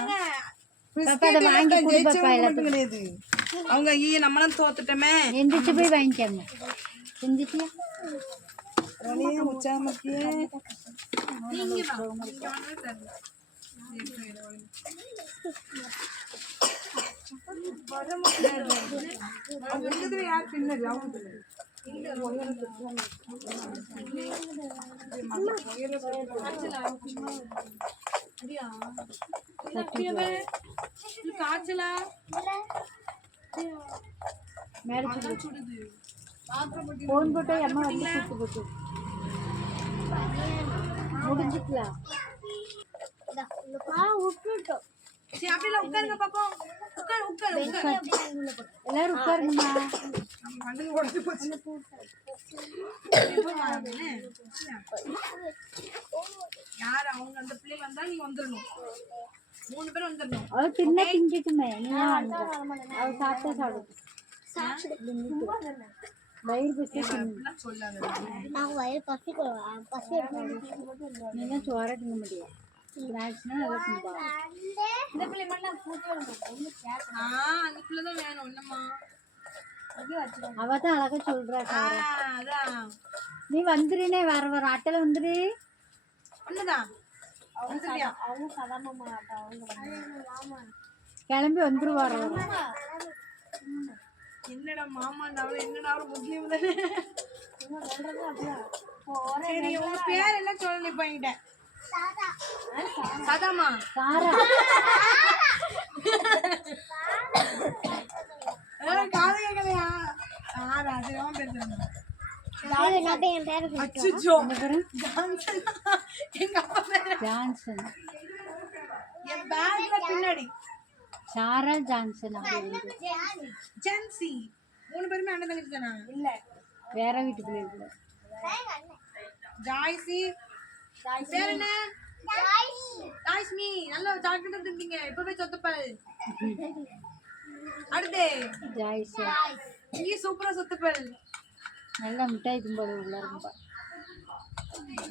பாப்பா அதை வாங்கி கொடு பாப்பா எல்லாத்துக்கும். கிடையாது அவங்க ஐயோ நம்மளாம் தோத்துட்டோமே. எந்திரிச்சு போய் வாங்கிக்காங்க. செஞ்சுட்டியா? உற்சாகமா இருக்கியே. நீங்க வா. நீங்க வாங்க தரேன். யார் பின்னாடி அவங்க காய்ச்சலா மேலே சுடுது. ஃபோன் போட்டு அம்மா வந்து கூப்பிட்டு போட்டு முடிஞ்சுக்கலாம். விட்டுட்டோம். சரி அப்படிலாம் உட்காருங்க பாப்போம். உட்காரு எல்லாரும் உட்காருங்கம்மா. மண்ணுங்க உடச்சு போச்சு. யாரு அவங்க அந்த பிள்ளை வந்தா நீ வந்துடணும். 3 பேரும் வந்துடணும். அவ தின்ன திங்கிட்டுமே. நீ அவ சாப்பிட்டா சாப்பிடு. வயிறு பசி சொல்லாத. நாங்கள் வயிறு பசி நீங்க சோற திங்க முடியும். ஸ்நாக்ஸ்னா நல்லா தின்பா. இந்த பிள்ளை மட்டும் கூட்டு அந்த பிள்ளைதான் வேணும் என்னம்மா. அவ தான் அழகா சொல்றா. அதான் நீ வந்துருனே வர ஆட்டல வந்துரு. ஒண்ணுதான் அவங்க சதாமா மாட்டா. அவங்க கிளம்பி வந்துரு வர. என்னடா மாமாண்டாவும் என்னடா முஸ்லீம் தானே. சரி உங்க பேர் என்ன சொல்லணும் இப்ப என்கிட்ட? சதாமா சாரா காது கேட்கலையா? சாரா சரி அவன் பேர் சொல்லுங்க. அச்சோ ஜான்சன். எங்க அப்பா பேரு ஜான்சன். என் பேக்ல பின்னாடி சாரா ஜான்சன். ஜென்சி. 3 பேருமே அண்ணன் தங்கச்சி தானா? இல்ல வேற வீட்டு பிள்ளை. ஜாய்சி. பேர் என்ன? ஜாய்ஸ்மி. நல்ல சாக்லேட் தின்றீங்க இப்பவே சொத்தப்பல். அடுத்து ஜாய்ஸா. இங்க சூப்பரா சொத்தப்பல். நல்லா மிட்டாய் தும்போது உள்ள இருக்கும்பா.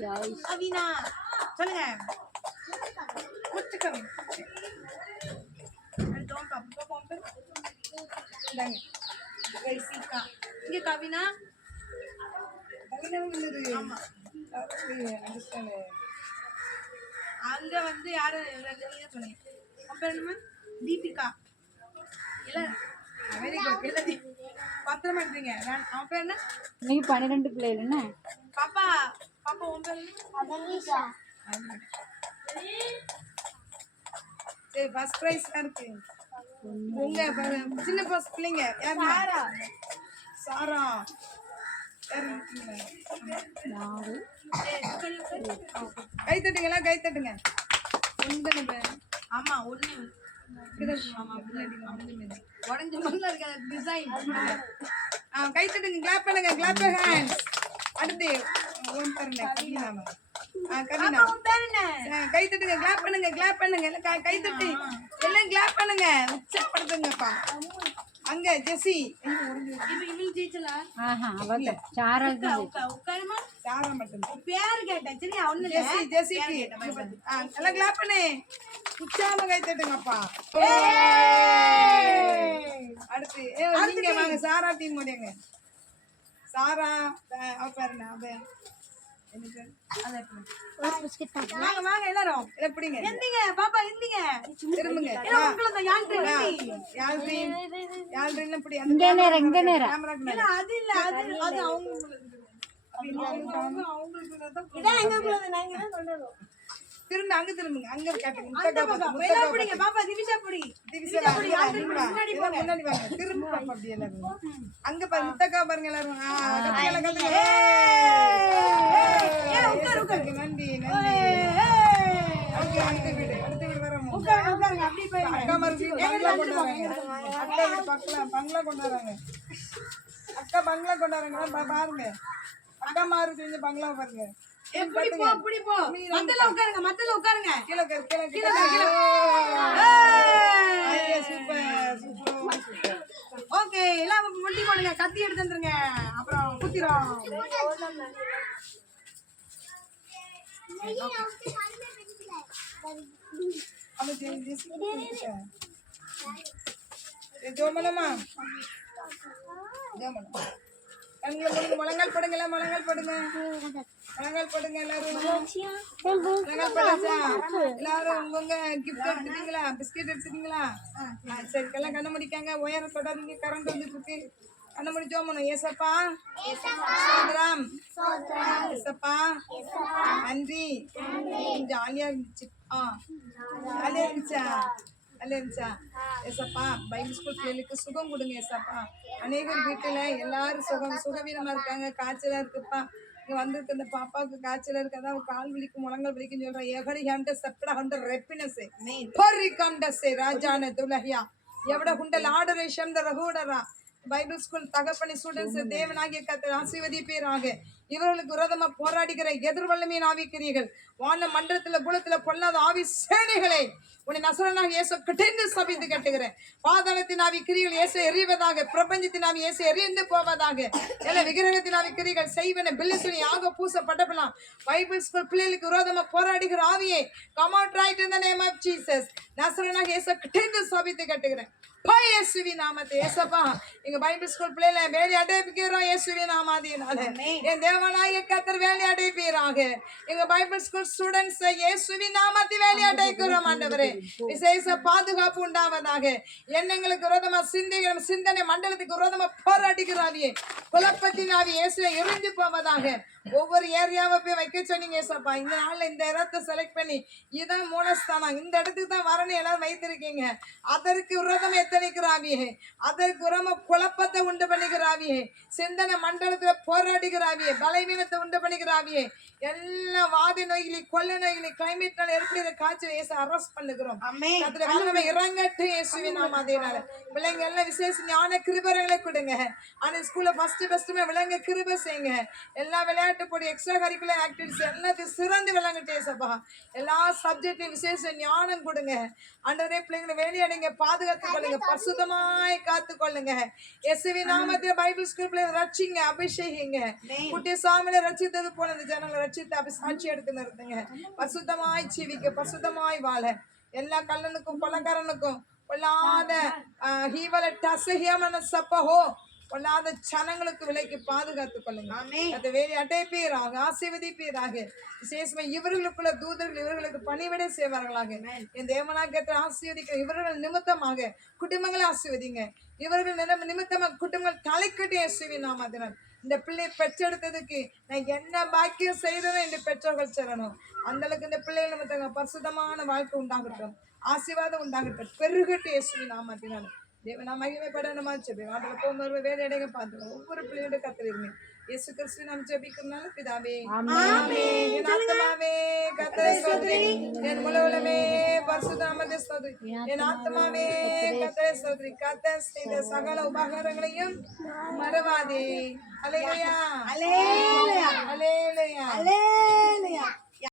ஜாய்ஸ். அவினா சொல்லுங்க. முத்துக்கம். அடுத்து அப்பா பாம்பு. இந்தாங்க. கைசிகா. இங்க கவினா. கவினா உள்ளது. ஆமா. அண்டர்ஸ்டாண்ட். அங்க வந்து யாரு நீங்க சொன்னீங்க உன் பேர் என்னம்மா? தீபிகா இல்ல வெரி குட் இல்ல பத்திரமா எடுத்தீங்க அவன் பேர் என்ன? இன்னைக்கு 12 பிள்ளைகள் என்ன? பாப்பா பாப்பா உன் பேர் என்ன? சரி ஃபர்ஸ்ட் பிரைஸ் இருக்கு உங்க சின்ன பஸ் பிள்ளைங்க யாரு? சாரா யாரு இருக்கீங்க? யாரு? கை தட்டுங்களா, கை தட்டுங்க. ஆமா ஒண்ணு உடஞ்ச மாதிரி இருக்க டிசைன் கை தட்டுங்க, கிளாப் பண்ணுங்க, கிளாப் ஹேண்ட். அடுத்து உன் பாருங்க கவினாமா. கவினா உன் பேர் என்ன? கை தட்டுங்க, கிளாப் பண்ணுங்க, கிளாப் பண்ணுங்க, எல்லாம் கை தட்டி எல்லாம் கிளாப் பண்ணுங்க, உற்சாகப்படுத்துங்கப்பா. அங்க ஜெசி இவன் ஜெயிச்சலா? ஆஹா அவ சாரா தான். உட்காருமா சாரா மட்டும். பேர் கேட்டேன் சரியா ஒண்ணு ஜெசி ஜெசிக்கு எல்லாம் கிளாப் பண்ணு, உற்சாகமா கை தட்டுங்கப்பா. அடுத்து நீங்க வாங்க, சாரா டீம் முடியுங்க. சாரா அவ பாருங்க அவ வாங்க வாங்க எல்லாரும் எப்படிங்க எந்திங்க பாப்பா எந்திங்க திரும்புங்க. உங்களுக்கு யாழ்ரீன் யாழ்ரீன் இப்படி இங்க நேரம் இங்க நேரம். கேமராக்கு அது இல்ல அது அது அவங்களுக்கு இதான் எங்களுக்குள்ளது நாங்க தான் கொண்டறோம் திரும்ப அங்க திரும்புங்க, அங்க காட்டுங்க. அந்த பக்கம் எல்லாம் பிடிங்க பாப்பா திவிஷா பிடி திவிஷா முன்னாடி வாங்க, திரும்ப பாப்பா அப்படி எல்லாரும் அங்க பாருங்க, முத்தக்கா பாருங்க எல்லாரும். கத்தியெல்லாம் கத்துங்க. உட்காரு உட்காரு நன்றி நன்றி. அடுத்த வீடு வரோம். உட்காருங்க அப்படி போய் அக்கா மறுபடியும் பங்களா கொண்டாடுறாங்க. அக்கா வீடு பங்களா கொண்டாடுறாங்க. அக்கா பங்களா கொண்டாடுறாங்க பாருங்க. அக்கா மாறு செஞ்ச பங்களா பாருங்க. எப்படி போ மத்தல உட்காருங்க கீழே கீழே சூப்பர் சூப்பர். ஓகே எல்லாம் முட்டி போடுங்க, கத்தி எடுத்து வந்துருங்க அப்புறம் குத்திரோம். ஜோமலமா கண்களை போடுங்க, முழங்கால் போடுங்க, எல்லாம் முழங்கால் போடுங்க, முழங்கால் போடுங்க எல்லாரும். முழங்கால் போடுச்சா எல்லாரும் உங்க கிஃப்ட் எடுத்துட்டீங்களா? பிஸ்கெட் எடுத்துட்டீங்களா? சரி எல்லாம் கண்ண முடிக்காங்க, உயர தொடாதீங்க, கரண்ட் வந்துட்டு இருக்கு. கண்ண முடிச்சோம். ஏசப்பா சோதரம் ஏசப்பா நன்றி. ஜாலியா இருந்துச்சு. ஜாலியா இருந்துச்சா? நல்லா இருந்துச்சா? ஏசப்பா பைபிள் ஸ்கூல் பிள்ளைகளுக்கு சுகம் கொடுங்க ஏசப்பா. அநேகர் வீட்டுல எல்லாரும் சுகவீனமா இருக்காங்க, காய்ச்சலா இருக்குப்பா. இங்க வந்திருக்க இந்த பாப்பாவுக்கு காய்ச்சல் இருக்கு, அதான் கால் வலிக்கும் முழங்கால் வலிக்கும் சொல்றேன். எகடி ஹண்ட செப்படா ஹண்ட ரெப்பினஸே பரி கண்டஸே ராஜான துலஹியா எவட ஹுண்டல் ஆடரேஷம் த ரஹூடரா. பைபிள் ஸ்கூல் தகப்பனி ஸ்டூடெண்ட்ஸ் தேவனாகிய கர்த்தர் ஆசீர்வதிப்பீராக. இவர்களுக்கு விரோதமா போராடுகிற எதிர்வல்லமையின் ஆவிக்கிறீர்கள், வான மண்டலத்துல குலத்துல பொல்லாத ஆவி சேனைகளை உன்னை நசரனாக இயேசு கிட்டேந்து சபித்து கட்டுகிறேன். பாதாளத்தின் ஆவி கிரிகள் இயேசு எறிவதாக, பிரபஞ்சத்தின் ஆவி இயேசு எறிந்து போவதாக. எல்லா விக்கிரகத்தின் ஆவி கிரிகள் செய்வன பில்லிசுனி ஆக பூசப்பட்டப்பலாம். பைபிள் ஸ்கூல் பிள்ளைகளுக்கு விரோதமா போராடுகிற ஆவியை come out right in the name of Jesus. நசரனாக இயேசு கிட்டேந்து சபித்து கட்டுகிறேன். இயேசுவின் நாமத்தை ஏசப்பா எங்க பைபிள் ஸ்கூல் பிள்ளைகளை வேலை அடைப்பிக்கிறோம். இயேசுவின் நாமத்தினால என் தேவனாகிய கர்த்தர் வேலை அடைப்பீராக. எங்க பைபிள் ஸ்கூல் ஸ்டூடெண்ட்ஸ் இயேசுவின் நாமத்தை வேலை அடைக்கிறோம். ஆண்டவரே விசேஷ பாதுகாப்பு உண்டாவதாக. எண்ணங்களுக்கு விரோதமா சிந்தனை மண்டலத்துக்கு விரோதமா போராடுகிறாவியே குழப்பத்தின் ஆவி இயேசுவை எரிஞ்சு போவதாக. ஒவ்வொரு ஏரியாவை போய் வைக்க சொன்னீங்க ஏசப்பா. இந்த நாள்ல இந்த இடத்தை செலக்ட் பண்ணி இதான் மூலஸ்தானம், இந்த இடத்துக்கு தான் வரணும் எல்லாரும் வைத்திருக்கீங்க. அதற்கு விரோதம் எத்தனைக்கிறாவியே, அதற்கு விரோதமா குழப்பத்தை உண்டு பண்ணிக்கிறாவியே, சிந்தனை மண்டலத்துல போராடுகிறாவியே, பலவீனத்தை உண்டு பண்ணிக்கிறாவியே, எல்லா வாதி நோய்களை கொள்ள நோய்களை கிளைமேட்னால ஏற்படுகிற காய்ச்சல் இயேசு அரெஸ்ட் பண்ணுகிறோம். அதுல வல்லமை இறங்கட்டும் இயேசுவின் நாமத்தினால. பிள்ளைங்க எல்லாம் விசேஷ ஞான கிருபைகளை கொடுங்க. அந்த ஸ்கூல்ல ஃபர்ஸ்ட் விளங்க கிருபை செய்யுங்க. எல்லா விளையாட்டு போடி எக்ஸ்ட்ரா கரிக்குலர் ஆக்டிவிட்டிஸ் எல்லாத்தையும் சிறந்து விளங்கட்டு ஏசப்பா. எல்லா சப்ஜெக்ட்லையும் விசேஷ ஞானம் கொடுங்க. ஆண்டவரே பிள்ளைங்களை வேலையடைங்க, பாதுகாத்துக் கொள்ளுங்க, பரிசுத்தமாய் காத்துக் கொள்ளுங்க. இயேசுவின் நாமத்திலே பைபிள் ஸ்கூல் பிள்ளைங்களை ரட்சிங்க, அபிஷேகிங்க. குட்டி சாமியில ரட்சித்தது போல இந்த ஜனங்களை ரட்சித்து சாட்சி எடுத்து நிறுத்துங்க. பரிசுத்தமாய் ஜீவிக்க, பரிசுத்தமாய் வாழ. எல்லா கல்லனுக்கும் கொலக்காரனுக்கும் பொல்லாத ஹீவல டசஹியமன சப்பஹோ பொல்லாத சனங்களுக்கு விலைக்கு பாதுகாத்துக் கொள்ளுங்க. ஆமென். அதை வேலை அடைப்பீராக, ஆசீர்வதிப்பீராக. விசேஷமா இவர்களுக்குள்ள தூதர்கள் இவர்களுக்கு பணிவிடை செய்வார்களாக. என் தேவனாக ஆசீர்வதிக்கிற இவர்கள் நிமித்தமாக குடும்பங்களை ஆசீர்வதிங்க. இவர்கள் நிமித்தமாக குடும்பங்கள் தலைக்கட்டி இயேசுவின் நாமத்தினால் இந்த பிள்ளை பெற்றெடுத்ததுக்கு நான் என்ன பாக்கியம் செய்தனும் என்று பெற்றோர்கள் சொல்லணும். அந்த அளவுக்கு இந்த பிள்ளைகள் நிமித்தங்க பரிசுத்தமான வாழ்க்கை உண்டாகட்டும், ஆசீர்வாதம் உண்டாகட்டும், பெருகட்டு இயேசுவின் நாமத்தினால். தேவனா மகிமைப்படணுமா ஜெபி வாட்டல போகும்போது வேலை இடைங்க பார்த்து ஒவ்வொரு பிள்ளையோட கத்திருங்க. இயேசு கிறிஸ்து நாம் ஜெபிக்கிறனால பிதாவே ஆமென். என் ஆத்துமாவே கர்த்தரை ஸ்தோத்திரி, என் முழு உள்ளமே பரிசுத்த நாமத்தை ஸ்தோத்திரி. என் ஆத்துமாவே கர்த்தரை ஸ்தோத்திரி. கர்த்தர் செய்த சகல உபகாரங்களையும் மறவாதே. அல்லேலூயா, அல்லேலூயா, அல்லேலூயா. அல்லேலூயா.